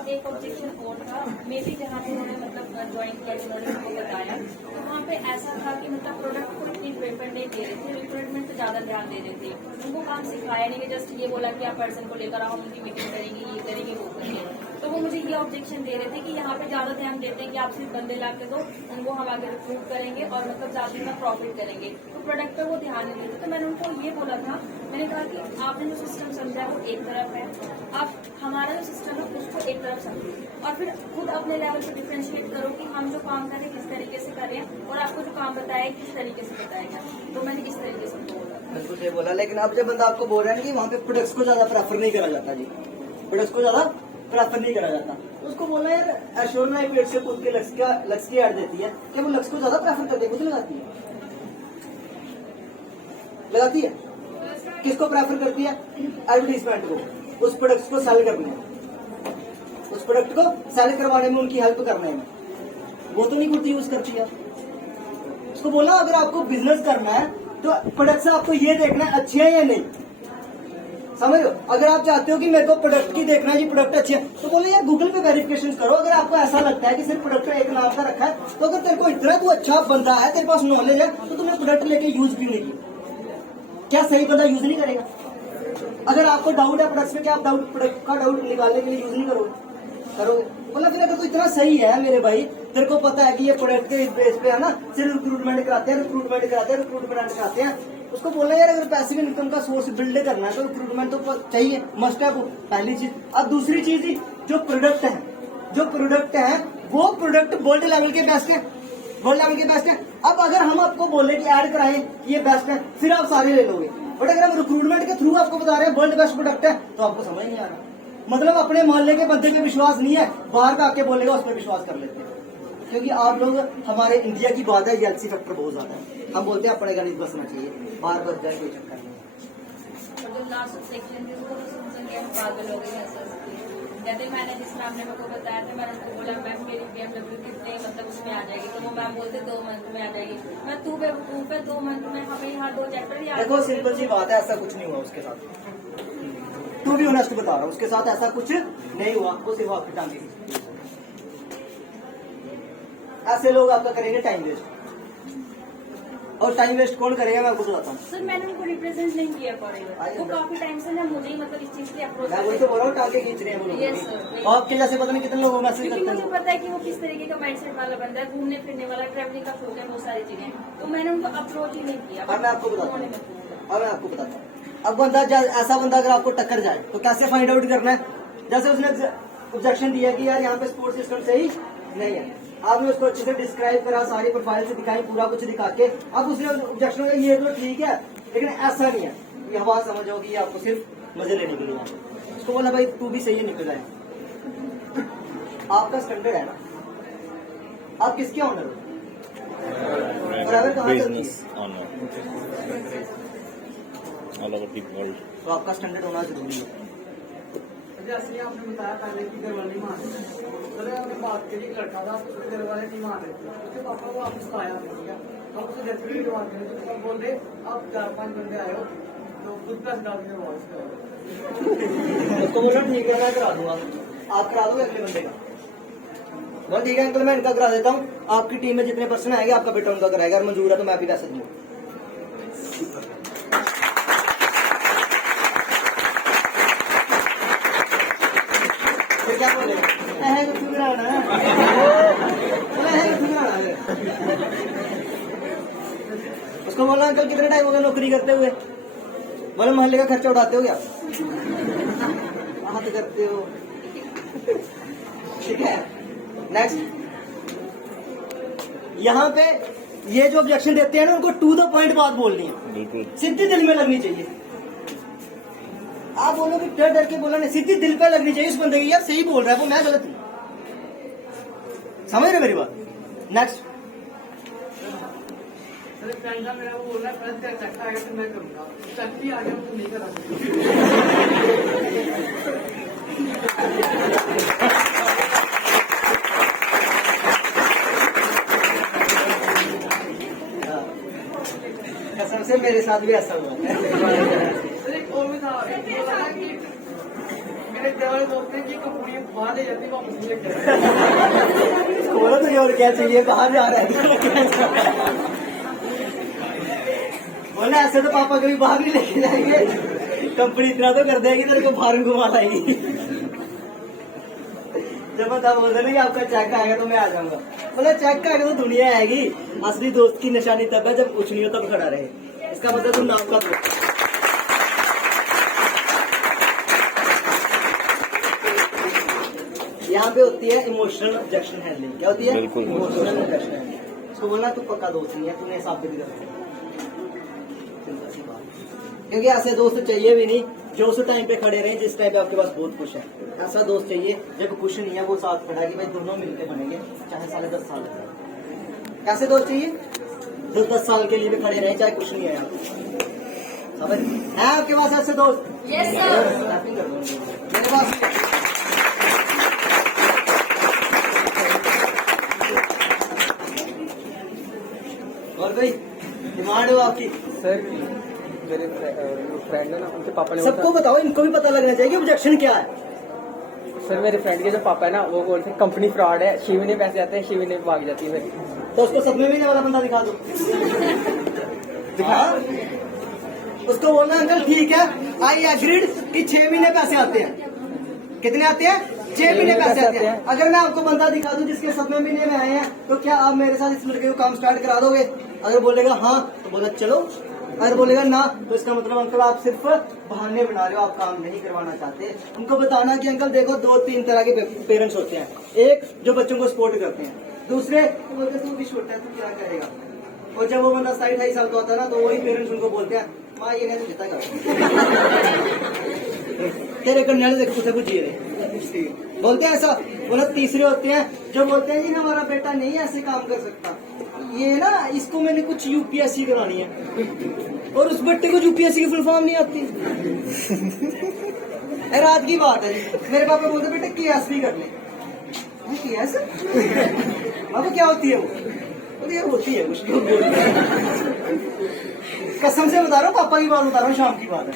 एक ऑब्जेक्शन और था, मे भी जहाँ से उन्होंने मतलब ज्वाइन किया उन्होंने हमको बताया, तो वहाँ पे ऐसा था कि मतलब प्रोडक्ट को इतनी इम्पोर्टेंट नहीं दे रहे थे, रिक्रूटमेंट पे ज्यादा ध्यान दे रहे थे, उनको काम सिखाया नहीं, जस्ट ये बोला कि आप पर्सन को लेकर आओ, हम उनकी मीटिंग करेंगे, ये करेंगे वो करेंगे। तो वो मुझे ये ऑब्जेक्शन दे रहे थे कि यहाँ पे ज्यादा ध्यान देते हैं कि आप सिर्फ बंदे ला के दो, उनको हम आगे रिक्रूट करेंगे और मतलब ज्यादा इतना प्रॉफिट करेंगे, तो प्रोडक्ट पे वो ध्यान नहीं देते। तो मैंने उनको ये बोला था, मैंने कहा कि आपने जो सिस्टम समझा है वो एक तरफ है, आप हमारा जो सिस्टम है उसको एक तरफ समझो और फिर खुद अपने लेवल पे डिफरेंशिएट करो कि हम जो काम कर रहे हैं किस तरीके से कर रहे हैं और आपको जो काम बताया किस तरीके से बताएगा। तो मैंने इस तरीके से बोला, बिल्कुल सही बोला। लेकिन अब जब बंदा आपको बोल रहा है कि वहाँ पे प्रोडक्ट्स को ज्यादा प्रेफर नहीं करा जाता जी, प्रोडक्ट्स को ज्यादा प्रेफर नहीं करा जाता, उसको बोलना यार एश्योर ना पेट से खुद के लक्ष्य की ऐड देती है कि वो लक्ष्य को ज्यादा प्रेफर करती है, खुद लगाती है किसको प्रेफर करती है? एडवर्टीजमेंट को, उस प्रोडक्ट्स को सेल करने में, उस प्रोडक्ट को सेल करवाने में, उनकी हेल्प करने में, वो तो नहीं खुद यूज करती है। उसको बोला अगर आपको बिजनेस करना है तो प्रोडक्ट से आपको ये देखना है अच्छे है या नहीं, समझ लो। अगर आप चाहते हो कि मेरे को प्रोडक्ट की देखना है, ये प्रोडक्ट अच्छे है, तो बोले यार गूगल पे वेरिफिकेशन करो। अगर आपको ऐसा लगता है कि सिर्फ प्रोडक्ट एक नाम का रखा है, तो अगर तेरे को इतना तू अच्छा बंदा है, तेरे पास नॉलेज है, तो तुमने प्रोडक्ट लेके यूज क्यों नहीं किया? क्या सही बंदा यूज नहीं करेगा? अगर आपको डाउट है प्रोडक्ट्स में, क्या आप प्रोडक्ट का डाउट निकालने के लिए यूज नहीं करोगे? बोला फिर अगर तू इतना सही है मेरे भाई, तेरे को पता है कि ये प्रोडक्ट के बेस पे है ना, सिर्फ रिक्रूटमेंट कराते हैं, उसको बोलना यार अगर पैसिव इनकम का सोर्स बिल्ड करना है तो रिक्रूटमेंट तो चाहिए, मस्ट है वो पहली चीज। अब दूसरी चीज जो प्रोडक्ट है वो प्रोडक्ट वर्ल्ड लेवल के बेस्ट है, अब अगर हम आपको बोले कि ऐड कराएं कि ये बेस्ट है, फिर आप सारे ले लोगे, बट अगर हम रिक्रूटमेंट के थ्रू आपको बता रहे हैं वर्ल्ड बेस्ट प्रोडक्ट है, तो आपको समझ नहीं आ रहा। मतलब अपने मोहल्ले के बंदे पे विश्वास नहीं है, बाहर का आके बोलेगा उस पर विश्वास कर लेते हैं, क्योंकि आप लोग हमारे इंडिया की बात है, जेलसी फैक्टर बहुत ज्यादा है, हम बोलते हैं अपने गणित बसना चाहिए, बाहर बच जाए कोई चक्कर नहीं। और जो लास्ट सेक्शन थी उसको सुन के हम पागल हो गए ऐसा। कहते मैंने जिस मैम ने मेरे को बताया था, मैंने उसको बोला मैम मेरी BMW कितने मतलब उसमें आ जाएगी, तो वो मैम बोलते 2 मंथ में आ जाएगी। मैं तू पे 2 मंथ में हमें यहाँ 2 चैप्टर याद। देखो सिंपल सी बात है, ऐसा कुछ नहीं हुआ उसके साथ, तू भी ऑनेस्ट बता रहा हूँ, उसके साथ ऐसा कुछ नहीं हुआ, वो सिर्फ आपकी टांगे खींची। ऐसे लोग आपका करेंगे टाइम वेस्ट, और टाइम वेस्ट कौन करेगा मैं आपको बताता हूँ। सर मैंने उनको रिप्रेजेंट नहीं किया फॉरएवर, वो काफी टाइम से ना मुझे मतलब इस चीज की अप्रोच। मैं वही तो बोल रहा हूँ, टांगे खींच रहे हैं वो लोग, और आपके जैसे पता नहीं कितने लोग मैसेज क्योंकि करते मुझे हैं। पता है कि वो किस तरीके का माइंडसेट वाला बंदा है, घूमने फिरने वाला, ट्रैवलिंग का शौक है, वो सारी चीजें, तो मैंने उनको अप्रोच ही नहीं किया। अब मैं आपको बताता हूँ, अब बंदा ऐसा बंदा अगर आपको टक्कर जाए तो कैसे फाइंड आउट करना है? जैसे उसने ऑब्जेक्शन दिया कि यार यहाँ पे सपोर्ट सिस्टम सही नहीं है, आपने उसको अच्छे से डिस्क्राइब करा, सारी प्रोफाइल से दिखाई, पूरा कुछ दिखा के, अब उसने ऑब्जेक्शन किया ये तो ठीक है लेकिन ऐसा नहीं है, ये हवा समझो कि आपको सिर्फ मजे लेने के लिए। उसको बोला भाई तू भी सही है, निकल जाए, आपका स्टैंडर्ड है ना, आप किसके ऑनर हो? फॉरएवर कहाँ चलती है? All over the world. तो आपका स्टैंडर्ड होना जरूरी है। जैसे आपने बताया पहले की घर वाले नहीं मानते, तो आपने बात करी लड़का था, उसके घर वाले नहीं मान रहे थे, उसके पापा को वापस आया, हम उसे जैसे भी डिमांड करें तो बोल रहे आप 4-5 बंदे आए हो, तो खुद का डाल के वॉइस करो। उसको बोलो ठीक है मैं करा दूंगा, आप करा दोगे अगले बंदे का? बोलो ठीक है अंकल मैं इनका करा देता हूँ, आपकी टीम में जितने पर्सन आएंगे आपका बेटा उनका कराएगा, अगर मंजूर है तो मैं भी पैसे दूंगा। फिर क्या बोलेगा? क्यों कराना है? क्यों कराना है? उसको बोलना अंकल कितने टाइम हो गया नौकरी करते हुए? बोले मोहल्ले का खर्चा उठाते हो क्या? हाथ करते हो। ठीक है नेक्स्ट, यहाँ पे ये जो ऑब्जेक्शन देते हैं ना उनको टू द पॉइंट बात बोलनी है, बिल्कुल सीधी दिल में लगनी चाहिए। आप बोलो कि डर डर के बोला नहीं, सीधी दिल पे लगनी चाहिए उस बंदे की, यार सही बोल रहा है वो, मैं गलत हूँ। समझ रहे मेरी बात? नेक्स्ट, सर फ्रेंड का मेरा वो बोल रहा है पहले तेरा चक्का आएगा तो मैं करूंगा, चक्की आ गया तो नहीं करा सकता। कसम से मेरे साथ भी ऐसा हुआ है। सर एक और भी था, एक बोला था कि मेरे देवाले दोस्त ने कि कंपनी बाहर ले जाती वापस नहीं लेके आती। बोलो तुझे और क्या चाहिए, कहाँ जा रहा है? बोला ऐसे तो पापा कभी बाहर नहीं लेके जाएंगे, कंपनी इतना तो कर देगी तेरे को बाहर घुमा लाएगी। जब बता बोलते ना कि आपका चेक आएगा तो मैं आ जाऊंगा, बोला चेक आएगा तो दुनिया आएगी, असली दोस्त की निशानी तब है जब कुछ नहीं हो तब खड़ा रहे। इसका मतलब तुम नाम का दोस्त। यहाँ पे होती है इमोशनल ऑब्जेक्शन हैंडलिंग। क्या होती है? बिल्कुल। Emotional objection handling. उसको बोलना तू पक्का दोस्त नहीं है, तूने हिसाब भी कर सकता, क्योंकि ऐसे दोस्त चाहिए भी नहीं जो उस टाइम पे खड़े रहे जिस टाइम पे आपके पास बहुत खुश है। ऐसा दोस्त चाहिए जब खुश नहीं है वो साथ खड़ा है कि भाई दोनों मिलकर बनेंगे, चाहे 10.5 साल लगे। कैसे दोस्त चाहिए? जो 10 साल के लिए भी खड़े रहे चाहे कुछ नहीं है आपको। समझ है आपके पास ऐसे दोस्त? Yes sir. मेरे पास और कोई डिमांड हो आपकी? सर मेरे फ्रेंड है ना, उनके पापा ने सबको बताओ, इनको भी पता लगना चाहिए ऑब्जेक्शन क्या है। सर मेरे फ्रेंड के जो पापा है ना वो बोलते हैं कंपनी फ्रॉड है, 6 महीने पैसे आते हैं 6 महीने भाग जाती है मेरी। तो उसको 7वें महीने वाला बंदा दिखा दो। दिखा उसको बोलना अंकल ठीक है आई एग्रीड कि 6 महीने पैसे आते हैं। कितने आते हैं? 6 महीने पैसे आते हैं। अगर मैं आपको बंदा दिखा दूं जिसके 7वें महीने में आए हैं तो क्या आप मेरे साथ इस लड़के को काम स्टार्ट करा दोगे? अगर बोलेगा हाँ तो बोला चलो, अगर बोलेगा ना तो इसका मतलब अंकल आप सिर्फ बहाने बना रहे हो, आप काम नहीं करवाना चाहते। उनको बताना कि अंकल देखो 2-3 तरह के पेरेंट्स होते हैं, एक जो बच्चों को सपोर्ट करते हैं, दूसरे तो बोलते तू भी छोटा है तू क्या करेगा। और जब वो बंदा 27-28 साल का होता है ना तो वही पेरेंट्स उनको बोलते हैं माँ ये नहीं देता कर तेरे कन्या देख कुछ कुछ ये बोलते हैं ऐसा। बोला तीसरे होते हैं जो बोलते हैं जी हमारा बेटा नहीं ऐसे काम कर सकता, ये ना इसको मैंने कुछ यूपीएससी करानी है, और उस बट्टे को यूपीएससी की फुल फॉर्म नहीं आती। रात की बात है मेरे पापा बोलते बेटे केएसपी कर ले। केएस बाबा क्या होती है वो? यार होती है कुछ लोग बोलते हैं। कसम से बता रहा हूँ, पापा की बात बता रहा हूँ, शाम की बात है।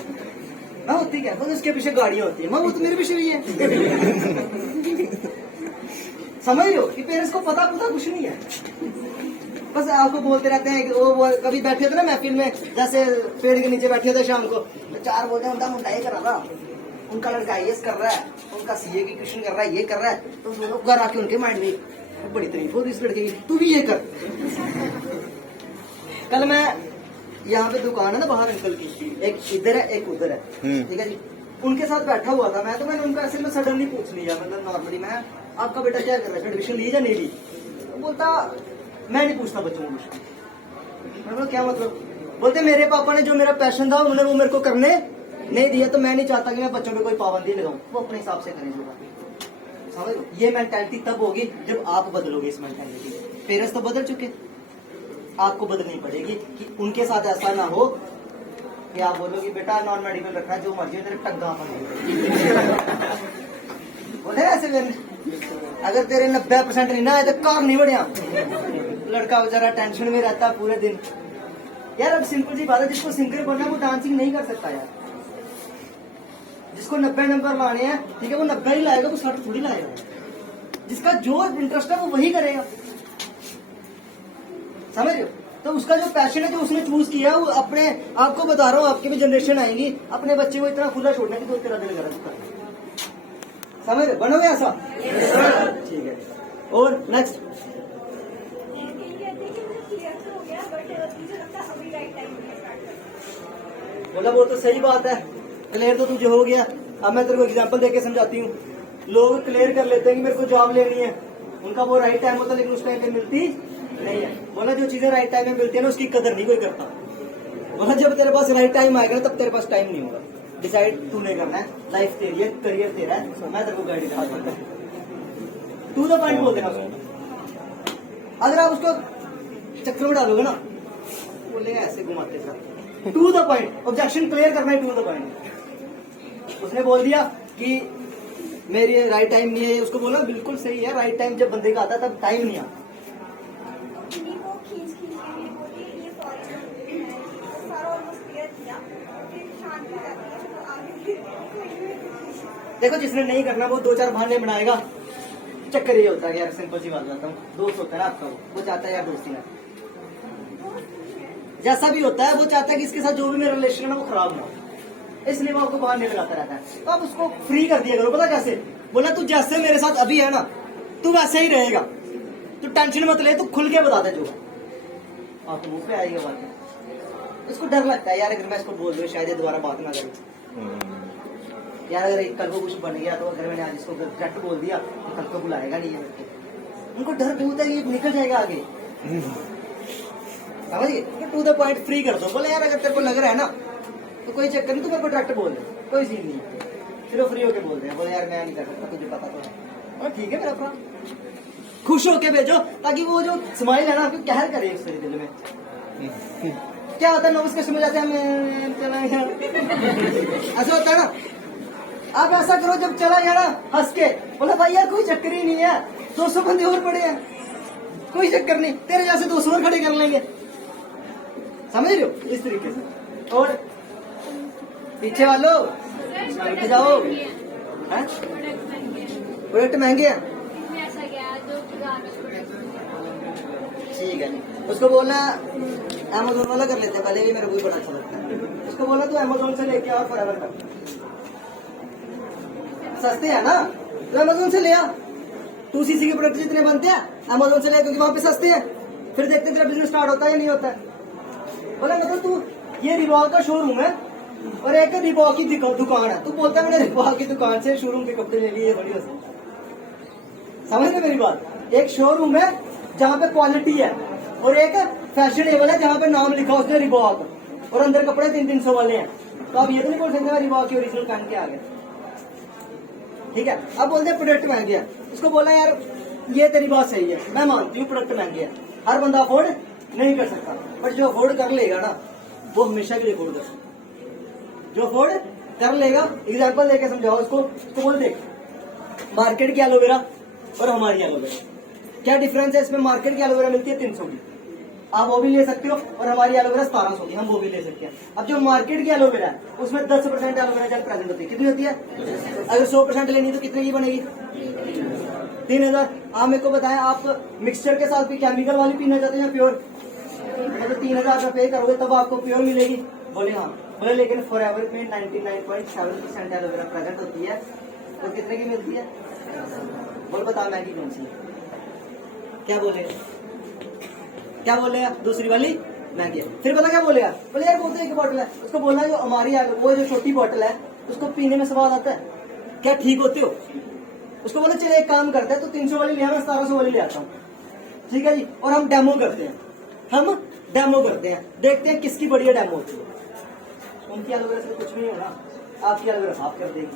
मैं होती क्या बोल उसके पीछे गाड़ियाँ होती है, मैं वो तो मेरे पीछे भी है। समझ लो कि पेरेंट्स को पता कुछ नहीं है, बस आपको बोलते रहते हैं। वो कभी बैठे थे ना महफिल में, जैसे पेड़ के नीचे बैठे थे शाम को, तो 4 बोलते हैं उनका मुंडा ये कर रहा, उनका लड़का आईएएस कर रहा है, उनका सीए की ट्यूशन कर रहा है, ये कर रहा है। तो वो लोग घर आके उनके माइंड में बड़ी तारीफ हो रही इस लड़के की, तू भी ये कर। कल मैं यहाँ पे दुकान है ना बाहर अंकल की, एक इधर है एक उधर है, ठीक है जी। उनके साथ बैठा हुआ था मैं, तो मैंने उनका ऐसे में सडनली पूछ लिया, मतलब नॉर्मली मैं आपका बेटा क्या कर रहा है, एडमिशन ली या नहीं ली? तो बोलता मैं नहीं पूछता बच्चों को कुछ। मैं बोला क्या मतलब? बोलते मेरे पापा ने जो मेरा पैशन था उन्होंने वो मेरे को करने नहीं दिया, तो मैं नहीं चाहता कि मैं बच्चों पे कोई पाबंदी लगाऊं, वो अपने हिसाब से करें। समझ लो ये मेंटालिटी तब होगी जब आप बदलोगे इस मेंटालिटी। पेरेंट्स तो बदल चुके, आपको बदलनी पड़ेगी कि उनके साथ ऐसा ना हो कि आप बोलो कि बेटा नॉन मेडिकल रखना है, जो मर्जी हो तेरे टग्गा अपन बोले ऐसे मैंने। अगर तेरे 90% नहीं ना आए तो काम नहीं बढ़िया। लड़का बेचारा टेंशन में रहता पूरे दिन, यार अब सिंपल सी बात है, जिसको सिंगर बनना है वो डांसिंग नहीं कर सकता यार। जिसको 90 नंबर लाने हैं, ठीक है, वो 90 ही लाएगा, वो 60 थोड़ी लाएगा। जिसका जो इंटरेस्ट है वो वही करेगा, समझ रहे हो? तो उसका जो पैशन है, जो उसने चूज किया, वो अपने आपको बता रहा हूँ, आपकी भी जनरेशन आएंगी, अपने बच्चे को इतना खुला छोड़ने की तो तेरा दिल करा सकता है। समझ रहे, बनोगे ऐसा? ठीक है। और नेक्स्ट, बोला वो तो सही बात है, क्लियर तो तुझे हो गया। अब मैं तेरे को एग्जांपल देके समझाती हूँ। लोग क्लियर कर लेते हैं कि मेरे को जॉब लेनी है, उनका वो राइट टाइम होता है, लेकिन उस टाइम पे मिलती नहीं है। बोला जो चीजें राइट टाइम में मिलती है ना, उसकी कदर नहीं कोई करता। बोला जब तेरे पास राइट टाइम आएगा ना, तब तेरे पास टाइम नहीं होगा। डिसाइड तूने करना है, लाइफ तेरी है, करियर तेरा है, मैं तेरे को गाइड करूंगा। टू द पॉइंट बोलते हैं उसको। अगर आप उसको चक्कर में डालोगे ना, बोलेगा ऐसे घुमाते साथ। To the point, objection clear करना है, टू द पॉइंट। उसने बोल दिया कि मेरी राइट टाइम नहीं है, उसको बोला बिल्कुल सही है, राइट टाइम जब बंदे का आता है तब टाइम नहीं आता। देखो जिसने नहीं करना वो 2-4 बहाने बनाएगा। चक्कर ये होता है यार, सिंपल सी बात बताता हूँ, दोस्त होता है ना आपका, वो चाहता है यार दोस्ती ना, जैसा भी होता है वो चाहता है कि इसके साथ जो भी मेरा रिलेशन है ना वो खराब हो, इसलिए वो आपको बहाने लगाता रहता है। तो आप उसको फ्री कर दिया करो। पता कैसे? बोला तू जैसे मेरे साथ अभी है ना, तू वैसे ही रहेगा, तू टेंशन मत ले, तू खुल के बता दे जो आपको मुंह पे आएगा बात। इसको डर लगता है यार, अगर मैं इसको बोल दूं शायद ये दोबारा बात ना करे यार। अगर कल को कुछ बन गया तो अगर मैंने आज इसको कट बोल दिया तो कल को बुलाएगा नहीं है। उनको डर भी होता है ये निकल जाएगा आगे, समझिए? टू द पॉइंट, फ्री कर दो। बोले यार अगर तेरे को लग रहा है ना तो कोई चक्कर नहीं, तू मेरे को डायरेक्ट बोल दे, कोई सीन नहीं है। फिर फ्री होके बोल रहे हैं, बोले यार मैं नहीं कर सकता, तुझे पता तो है। और ठीक है मेरा अपना, खुश होके भेजो, ताकि वो जो स्माइल है ना आपको कहर करे उसके दिल में। क्या होता है, नर्वस कैसे हो जाते हैं, ऐसा होता है ना। आप ऐसा करो, जब चला गया ना हंस के, बोला भाई यार कोई चक्कर ही नहीं है, 200 बंदे और पड़े हैं, कोई चक्कर नहीं, तेरे जैसे 200 और खड़े कर लेंगे। समझ रहे हो? इस तरीके से। और पीछे वालों उठ जाओ, प्रोडक्ट महंगे हैं, ठीक है। उसको बोलना अमेज़न वाला कर लेते हैं, पहले भी मेरे को बड़ा अच्छा लगता है। उसको बोलना तू अमेज़न से लेके आ, फॉरएवर का सस्ते है ना, तो अमेज़न से ले आ। 2cc के प्रोडक्ट जितने बनते हैं अमेज़न से ले, क्योंकि वहां पे सस्ते हैं। फिर देखते हैं तेरा बिजनेस स्टार्ट होता है या नहीं होता है। बोला मतलब तू, ये रिबॉक का शोरूम है और एक रिबॉक की दुकान है, तू बोलता है मैंने रिबॉक की दुकान से शोरूम के कपड़े ले लिए, ये बड़ी हंसी। समझ रहे मेरी बात? एक शोरूम है जहाँ पे क्वालिटी है, और एक फैशनेबल है जहाँ पे नाम लिखा उसने रिबॉक, और अंदर कपड़े 300-300 वाले हैं। तो आप ये तो नहीं बोल सकते रिबॉक की ओरिजिनल पहन के आ गए, ठीक है? अब बोलते हैं प्रोडक्ट महंगे है। उसको बोला यार ये तेरी बात सही है, मैं मानती हूँ प्रोडक्ट महंगे है, हर बंदा अफोर्ड नहीं कर सकता, बट जो अफोर्ड कर लेगा ना वो हमेशा के लिए अफोर्ड कर सकता। जो अफोर्ड कर लेगा, एग्जाम्पल देके समझाओ उसको। तो बोल देख, मार्केट की एलोवेरा और हमारी एलोवेरा क्या डिफरेंस है? इसमें मार्केट की एलोवेरा मिलती है 300 की, आप वो भी ले सकते हो, और हमारी एलोवेरा 1700 की, हम वो भी ले सकते हैं। अब जो मार्केट की एलोवेरा है उसमें 10% एलोवेरा जेल प्रेजेंट होती है। कितनी होती है? अगर 100% लेनी तो कितने की बनेगी? 3000। आप मेरे को बताएं, आप मिक्सचर के साथ भी केमिकल वाली पीना चाहते हैं या प्योर? मतलब 3000 पे करोगे तब आपको प्योर मिलेगी। बोले हाँ। बोले लेकिन फॉरएवर में 99.7% एलोवेरा प्रेजेंट होती है, तो कितने की मिलती है? बोल बता मैगी कौन सी है? क्या बोले? क्या बोले? दूसरी वाली महंगी है। फिर पता क्या बोलेगा? बोले यार वो तो एक बॉटल है। उसको बोलना जो हमारी वो जो छोटी बॉटल है उसको पीने में स्वाद आता है, क्या ठीक होते हो? उसको बोले चले एक काम करते हैं, तो 300 वाली ले, मैं 1700 वाली ले आता हूँ, ठीक है जी। और हम डेमो करते हैं, हम डेमो करते हैं, देखते हैं किसकी बढ़िया डेमो होती है। उनकी एलोवेरा से कुछ नहीं होना, आपकी एलोवेरा साफ कर देगी।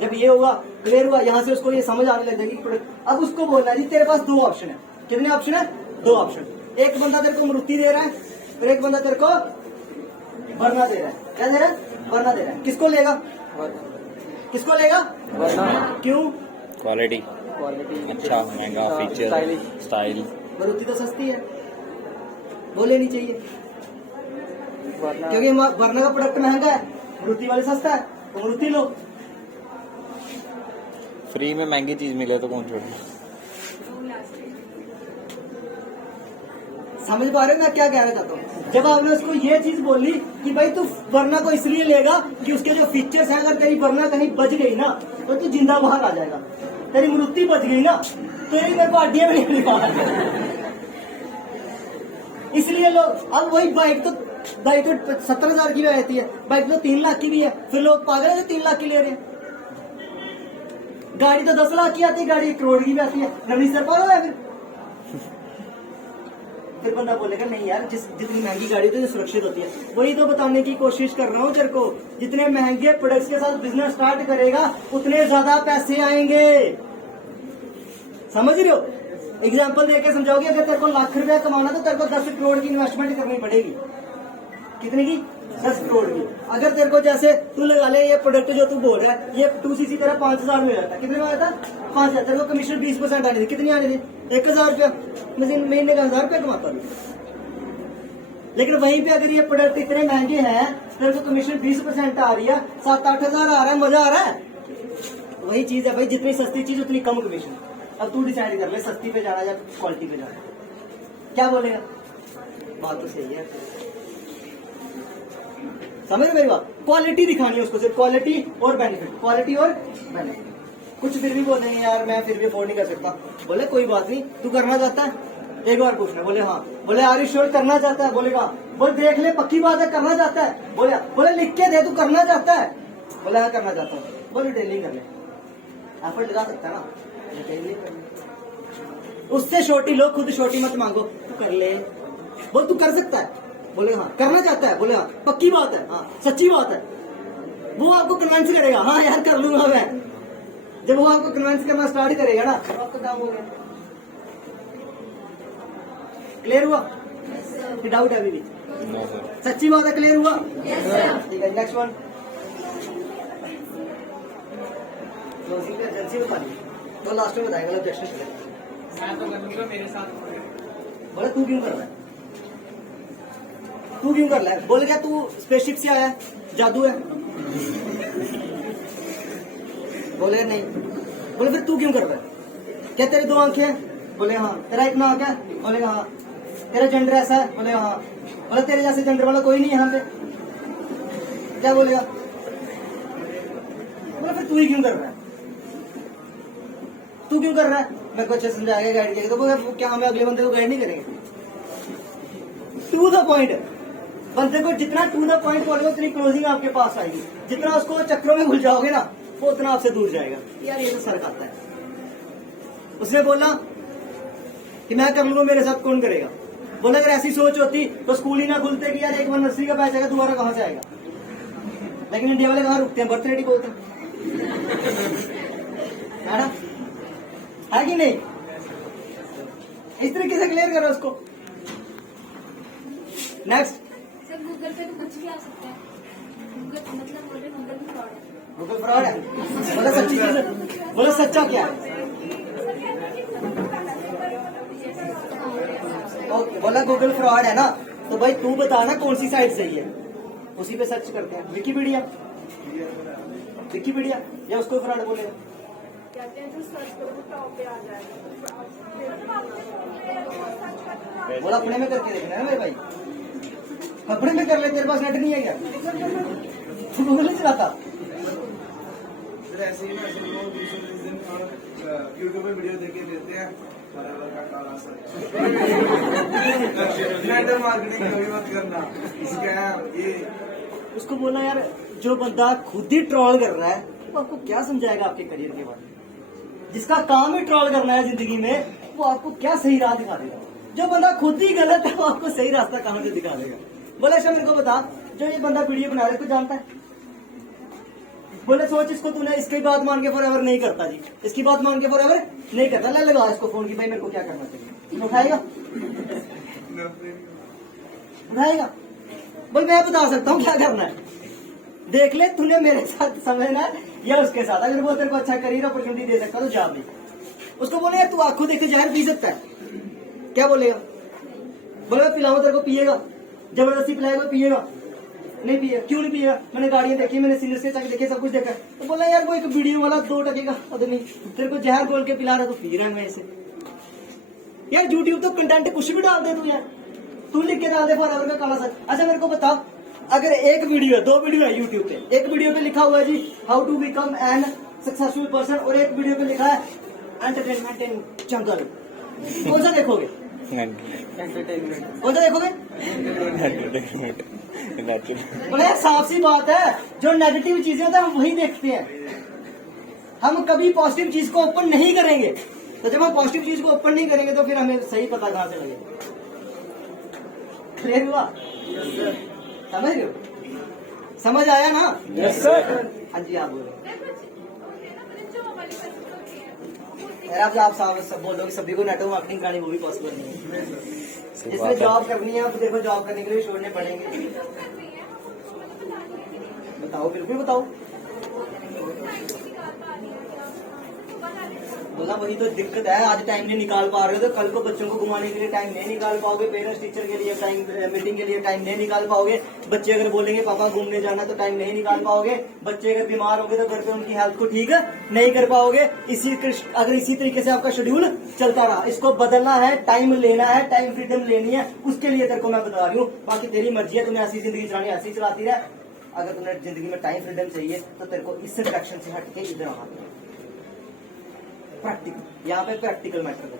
जब ये होगा, क्लियर हुआ, यहाँ से उसको ये समझ आने लग जाएगी प्रोडक्ट। अब उसको बोलना है जी तेरे पास 2 ऑप्शन है। कितने ऑप्शन है? 2 ऑप्शन। एक बंदा तेरे को मारुति दे रहा है और एक बंदा तेरे को वरना दे रहा है। क्या दे रहा है? वरना दे रहा है। किसको लेगा? किसको लेगा? वरना। क्यों? क्वालिटी अच्छा, महंगा, फीचर, स्टाइल। मारुति तो सस्ती है, वो लेनी चाहिए। वरना क्योंकि वरना का प्रोडक्ट महंगा है, मारुति वाले सस्ता है, तो मारुति लो। फ्री में महंगी चीज मिले तो कौन छोड़े। समझ पा रहे हो मैं क्या कहना चाहता हूँ? जब आपने उसको ये चीज बोली कि भाई तू वरना को इसलिए लेगा कि उसके जो फीचर्स हैं, अगर तेरी वरना कहीं बच गई ना तो तू जिंदा बाहर आ जाएगा। तेरी मारुति बच गई ना तो ये मेरे को हड्डियां भी नहीं बाहर। इसलिए लोग अब वही बाइक तो 70,000 की भी रहती है, बाइक तो 3 लाख की भी है, फिर लोग पागल है जो 3 लाख की ले रहे हैं। गाड़ी तो 10 लाख की आती है, गाड़ी 1 करोड़ की भी आती है। रवनीश सर पागल है फिर बंदा बोलेगा नहीं यार, जितनी महंगी गाड़ी तो सुरक्षित होती है। वही तो बताने की कोशिश कर रहा हूँ तेरे को, जितने महंगे प्रोडक्ट्स के साथ बिजनेस स्टार्ट करेगा उतने ज्यादा पैसे आएंगे। समझ रहे हो? एग्जाम्पल देके समझाओगे, अगर तेरे को लाख रुपया कमाना तो तेरे को 10 करोड़ की इन्वेस्टमेंट करनी पड़ेगी। कितने की? 10 करोड़ की। अगर तेरे को जैसे तू लगा ले, ये प्रोडक्ट जो तू बोल रहा है ये 2cc तेरा 5,000 में जाता है, कितने में आता है? 5,000। तेरे को कमीशन 20% आनी थी, कितनी आनी थी? 1,000 रुपया। महीने का 1,000 रुपया कमाता भी। लेकिन वहीं पे अगर ये प्रोडक्ट इतने महंगे हैं, तेरे को कमीशन 20% आ रही है, 7-8 हजार आ रहा है, मजा आ रहा है। वही चीज है भाई, जितनी सस्ती चीज उतनी कम कमीशन। अब तू डिसाइड कर ले सस्ती पे जाना या क्वालिटी पे जाना। क्या बोलेगा? बात तो सही है, समझ रहे मेरी बात? क्वालिटी दिखानी है उसको, सिर्फ क्वालिटी और बेनिफिट, क्वालिटी और बेनिफिट। कुछ फिर भी बोल देंगे यार मैं फिर भी अफोर्ड नहीं कर सकता। बोले कोई बात नहीं, तू करना चाहता है? एक बार पूछना। बोले हाँ। बोले आर यू श्योर करना चाहता है? बोलेगा बोले देख ले पक्की बात है करना चाहता है? बोले लिख के दे तू करना चाहता है? बोले हाँ करना चाहता हूँ। बोले डिटेलिंग कर ले, एफर्ट लगा सकता है ना, डिटेलिंग कर ले। उससे छोटी लो, खुद छोटी मत मांगो, तू कर ले। बोल तू कर सकता है? बोले हाँ। करना चाहता है? बोले हाँ। पक्की बात है? हाँ। सच्ची बात है? वो आपको कन्विंस करेगा, हाँ यार कर लूंगा मैं। जब वो आपको कन्विंस करना स्टार्ट करेगा ना तो आपका काम हो गया। क्लियर हुआ? डाउट है अभी भी? No sir. सच्ची बात है, क्लियर हुआ? ठीक है, नेक्स्ट वन। क्लोजिंग पे एजेंसी बतानी तो लास्ट में बताएगा, ऑब्जेक्शन चलेगा। मैं तो करूंगा मेरे साथ। बोले तू क्यों कर रहा है? तू क्यों कर रहा है? बोले क्या तू स्पेसशिप से आया है, जादू है? बोले नहीं। बोले फिर तू क्यों कर रहा है? क्या तेरी 2 आंखें हैं? बोले हाँ। तेरा एक नाक है? बोले हाँ। तेरा जेंडर ऐसा है? बोले हाँ। बोले तेरे जैसे जेंडर वाला कोई नहीं यहाँ पे? क्या बोलेगा? बोले फिर तू ही क्यों कर रहा है? तू क्यों कर रहा है? मैं को अच्छे समझाएगा गाइड किया तो बोले क्या हमें अगले बंदे को गाइड नहीं करेंगे? To the point. बंदे को जितना टू द पॉइंट बोलोगे उतनी क्लोजिंग आपके पास आएगी। जितना उसको चक्रों में घुल जाओगे ना वो उतना आपसे दूर जाएगा। यार ये तो सर खाता है। उसने बोला कि मैं कर लूंगा, मेरे साथ कौन करेगा? बोला अगर ऐसी सोच होती तो स्कूल ही ना खुलते कि यार एक बार नर्सरी का बैच आएगा दोबारा कहाँ से आएगा। लेकिन इंडिया वाले कहाँ रुकते हैं, बर्थ रेट ही बोलते है ना, है कि नहीं? इस तरीके से क्लियर करो उसको। नेक्स्ट। सर गूगल पे तो कुछ भी आ सकता है, गूगल मतलब बोल रहे गूगल भी फ्रॉड है। गूगल फ्रॉड है? बोला सच्ची चीज, बोला सच्चा क्या है? ओके, बोला गूगल फ्रॉड है ना, तो भाई तू बताना कौन सी साइट सही है, उसी पे सर्च करते हैं। विकिपीडिया, विकिपीडिया या उसको फ्रॉड बोलेगा? कहते हैं जो सर्च करो टॉप पे आ जाएगा। बोला अपने में करके देखना है मेरे भाई, अपने में कर ले। तेरे पास नेट नहीं है क्या? तू गूगल नहीं चलाता? ऐसे ही यूट्यूब पे वीडियो देख के लेते हैं मार्केटिंग मत करना स्कैम ये। उसको बोला यार जो बंदा खुद ही ट्रोल कर रहा है वो आपको क्या समझाएगा आपके करियर के बारे में? जिसका काम ही ट्रोल करना है जिंदगी में वो आपको क्या सही राह दिखा देगा? जो बंदा खुद ही गलत है वो आपको सही रास्ता कहाँ से दिखा देगा? बोले अच्छा मेरे को बता, जो ये बंदा वीडियो बना रहा है इसको जानता है? बोले सोच इसको तूने इसकी बात मान के फॉरएवर नहीं करता जी, इसकी बात मान के फॉरएवर नहीं करता। ले लगा इसको फोन की भाई मेरे को क्या करना चाहिए, उठाएगा? उठाएगा? बोल मैं बता सकता हूँ क्या करना है, देख ले तूने मेरे साथ समझना है या उसके साथ। अगर वो तेरे को अच्छा करियर अपॉर्चुनिटी दे सकता तो जा भी। उसको बोले यार तू आंखों देख के जहर पी सकता है, क्या बोलेगा? बोले मैं पिलाऊं तेरे को, पिएगा? जबरदस्ती पिलाएगा पिएगा? नहीं पिएगा। क्यों नहीं पिएगा? मैंने गाड़ियां देखी, मैंने सीनियर से देखे, सब कुछ देखा। तो बोला यार वो एक वीडियो वाला 2 टके का आदमी तेरे को जहर घोल के पिला रहा, तो पी रहा है मैं इसे। यार यूट्यूब तो कंटेंट कुछ भी डाल दे तू यार, तू लिख के डाल दे फॉरएवर का काला सच। अच्छा मेरे को बता, अगर एक वीडियो है, 2 वीडियो है यूट्यूब पे, एक वीडियो पे लिखा हुआ है जी how to become an successful person, और एक वीडियो पे लिखा है एंटरटेनमेंट इन जंगल, कौन सा देखोगे? एंटरटेनमेंट। कौन सा देखोगे? Entertainment natural. बोले साफ सी बात है, जो नेगेटिव चीजें होती है हम वही देखते हैं, हम कभी पॉजिटिव चीज को ओपन नहीं करेंगे। तो जब हम पॉजिटिव चीज को ओपन नहीं करेंगे तो फिर हमें सही पता कहां से लगेगा। क्लियर हुआ? समझ रहे हो? समझ आया ना? Yes sir. हाँ जी आप बोलो। जो हमारी सर्विस होती है यार आप सब बोलो कि सभी को नेटवर्क मार्केटिंग करनी, वो भी पॉसिबल नहीं है। इसमें जॉब करनी है, अब देखो जॉब करने के लिए छोड़ने पड़ेंगे। बताओ, बिल्कुल बताओ। बोला वही तो दिक्कत है, आज टाइम नहीं निकाल पा रहे हो तो कल को बच्चों को घुमाने के लिए टाइम नहीं निकाल पाओगे, पेरेंट्स टीचर के लिए टाइम, मीटिंग के लिए टाइम नहीं निकाल पाओगे। बच्चे अगर बोलेंगे पापा घूमने जाना तो टाइम नहीं निकाल पाओगे। बच्चे अगर बीमार होंगे तो घर पे उनकी हेल्थ को ठीक नहीं कर पाओगे। अगर इसी तरीके से आपका शेड्यूल चलता रहा, इसको बदलना है, टाइम लेना है, टाइम फ्रीडम लेनी है, उसके लिए तेरे को मैं बता रही हूँ। बाकी तेरी मर्जी है, तुम्हें ऐसी जिंदगी चलानी ऐसी चलाती रहे। अगर तुम्हें जिंदगी में टाइम फ्रीडम चाहिए तो तेरे को इस डायरेक्शन से हट के इधर आना है। प्रैक्टिकल, यहाँ पे प्रैक्टिकल मैटर है,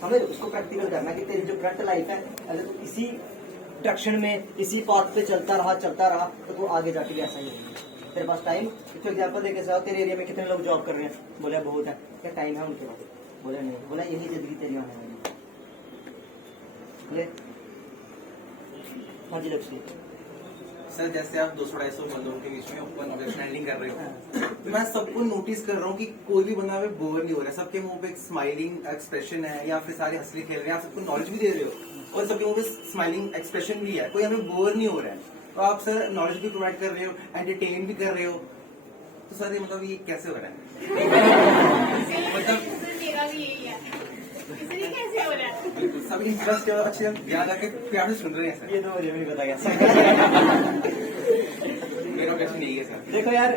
समझ, उसको प्रैक्टिकल करना है कि तेरी जो करंट लाइफ है, अगर तू इसी डायरेक्शन में, इसी पाथ पे चलता रहा तो तू आगे जाके भी ऐसा ही होगा। तेरे पास टाइम, तो एग्जाम्पल देके जाओ, तेरे एरिया में कितने लोग जॉब कर रहे हैं? बोले बहुत है। क्या टाइम है उनके पास? बोले नहीं। बोला यही जिंदगी तेरी होने वाली। हाँ जी लक्ष्मी। सर जैसे आप 200-250 बंदों के बीच में ओपन अंडरस्टैंडिंग कर रहे हो, तो मैं सबको नोटिस कर रहा हूँ कि कोई भी बंदा में बोर नहीं हो रहा है। सबके मुंह पे एक स्माइलिंग एक्सप्रेशन है, या फिर सारे हंसने खेल रहे हैं, आप सबको नॉलेज भी दे रहे हो और सबके मुंह पे स्माइलिंग एक्सप्रेशन भी है, कोई हमें बोर नहीं हो रहा है। तो आप सर नॉलेज भी प्रोवाइड कर रहे हो, एंटरटेन भी कर रहे हो, तो सर ये मतलब ये कैसे हो रहा है? मतलब मेरा भी यही है, इसलिए कैसे हो रहा है? सब इंटरेस्ट अच्छे ध्यान रख के प्यार से सुन रहे हैं सर। ये तो मुझे भी नहीं पता कैसे। मेरा क्वेश्चन यही है सर। देखो यार,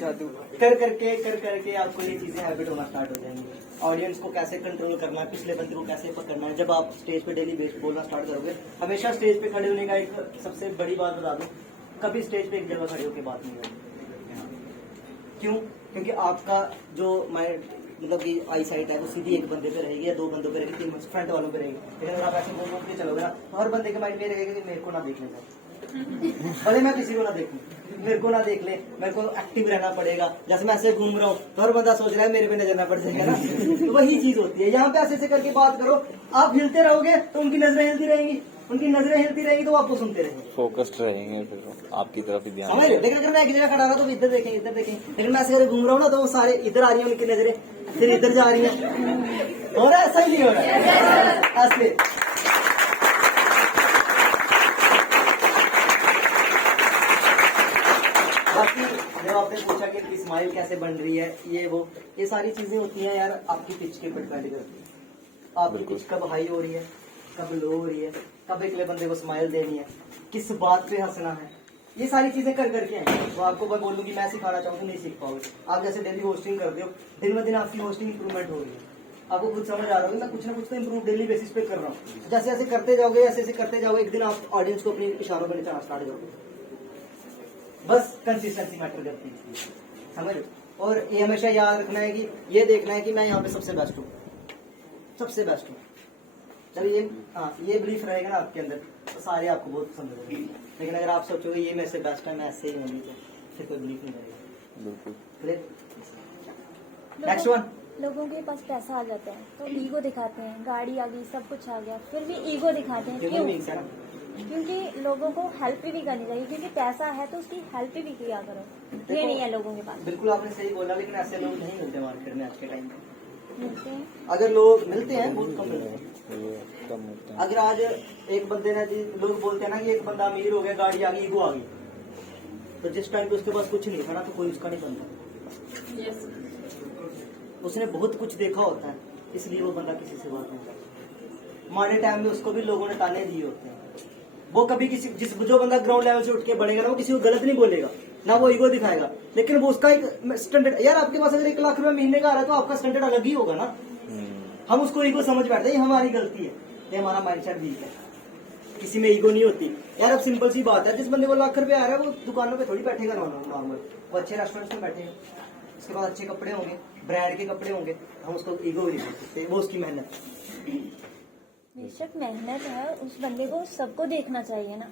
जादू कर करके आपको ये चीजें हैबिट होना स्टार्ट हो जाएंगी। ऑडियंस को कैसे कंट्रोल करना है, पिछले बंदे को कैसे पकड़ना है। जब आप स्टेज पे डेली बेस बोलना स्टार्ट करोगे, हमेशा स्टेज पे खड़े होने का एक सबसे बड़ी बात बता दूं, कभी स्टेज पे एक जगह खड़े होकर बात नहीं होगी। क्यों? क्योंकि आपका जो माइंड, मतलब कि आई साइट है, वो सीधी एक बंदे पे रहेगी या 2 बंदों पे रहेगी, 3 फ्रंट वालों पे रहेगी। लेकिन अगर आप ऐसे बोल के चलोगे ना, तो हर बंदे के माइंड में रहेगा कि मेरे को ना देख लेगा, भले मैं किसी को ना देखूं, मेरे को ना देख ले, मेरे को एक्टिव रहना पड़ेगा। जैसे मैं ऐसे घूम रहा हूँ तो हर बंदा सोच रहा है मेरे पे नजर ना पड़ जाएगा ना, तो वही चीज होती है। यहाँ पे ऐसे करके बात करो, आप हिलते रहोगे तो उनकी नजरें हिलती रहेंगी, उनकी नजरें हिलती रहेगी तो आपको सुनते रहेंगे, फोकस्ड रहेंगे, फिर आपकी तरफ ही ध्यान समझ रहे हो? लेकिन अगर मैं एक जगह खड़ा रहा तो इधर देखेंगे, इधर देखेंगे, लेकिन मैं ऐसे करके घूम रहा हूँ ना, तो वो सारे इधर आ रही है, उनकी नजरें फिर इधर जा रही है। हो रहा है? ऐसा ही नहीं हो रहा है ऐसे। बाकी जब आपने पूछा कि इनकी स्माइल कैसे बन रही है, ये सारी चीजें होती हैं यार, आपकी पिच के ऊपर डिपेंड करती है। आपकी पिच कब हाई हो रही है, कब लो हो रही है, कब अगले बंदे को स्माइल देनी है, किस बात पे हंसना है, ये सारी चीजें कर करके आएंगे। तो आपको मैं बोलूँ कि मैं सिखाना चाहूँ तो नहीं सीख पाओगे। आप जैसे डेली होस्टिंग करते हो, दिन ब दिन आपकी होस्टिंग इंप्रूवमेंट हो रही है, आपको खुद समझ आ रहा होगा मैं कुछ ना कुछ तो इम्प्रूव डेली बेसिस पे कर रहा हूँ। जैसे ऐसे करते जाओगे, ऐसे करते जाओगे, एक दिन आप ऑडियंस को अपने इशारों पर नचाना स्टार्ट करोगे। बस कंसिस्टेंसी मैटर करती है, समझ लो। और ये हमेशा याद रखना है कि ये देखना है कि मैं यहाँ पे सबसे बेस्ट हूँ, सबसे बेस्ट हूँ। जब ये बिलीफ रहेगा ना आपके अंदर, तो सारे आपको बहुत पसंद करेंगे। लेकिन अगर आप सोचोगे ये मेरे से बेस्ट है, मैं ऐसे ही होनी चाहिए, फिर कोई बिलीफ नहीं करेगा। बिल्कुल। Next one. लोगों के पास पैसा आ जाता है तो ईगो दिखाते हैं, गाड़ी आ गई, सब कुछ आ गया, फिर भी ईगो दिखाते हैं। क्यों? क्योंकि लोगों को हेल्प भी करनी चाहिए, क्योंकि पैसा है तो उसकी हेल्प भी किया करो। ये नहीं है लोगों के पास। बिल्कुल आपने सही बोला, लेकिन ऐसे लोग नहीं मिलते मार्केट में आज के टाइम में। मिलते हैं, अगर लोग मिलते हैं बहुत कम मिलते हैं। ये कम होता है। अगर आज एक बंदे ने, लोग बोलते हैं ना कि एक बंदा अमीर हो गया, गाड़ी आ गई, ईगो आ गई, तो जिस टाइम पे उसके पास कुछ नहीं था ना, तो कोई उसका नहीं बनता। उसने बहुत कुछ देखा होता है, इसलिए वो बंदा किसी से बात नहीं करता। माड़े टाइम में उसको भी लोगों ने ताने दिए होते हैं, वो कभी किसी जो बंदा ग्राउंड लेवल से उठ के बढ़ेगा ना, वो किसी को गलत नहीं बोलेगा, ना वो ईगो दिखाएगा, लेकिन वो उसका एक स्टैंडर्ड, यार आपके पास अगर 1 लाख रुपए महीने का आ रहा है तो आपका स्टैंडर्ड अलग ही होगा ना। हम उसको ईगो समझ बैठते हैं, ये हमारी गलती है, ये हमारा माइंडसेट वीक है, किसी में ईगो नहीं होती यार। अब सिंपल सी बात है, जिस बंदे को लाख रुपए आ रहा है वो दुकानों पे थोड़ी बैठेगा नॉर्मल, वो अच्छे रेस्टोरेंट में बैठेगा, उसके बाद अच्छे कपड़े होंगे, ब्रांड के कपड़े होंगे, हम उसको ईगो नहीं बोल सकते, वो उसकी मेहनत। बेशक मेहनत है, उस बंदे को सबको देखना चाहिए ना,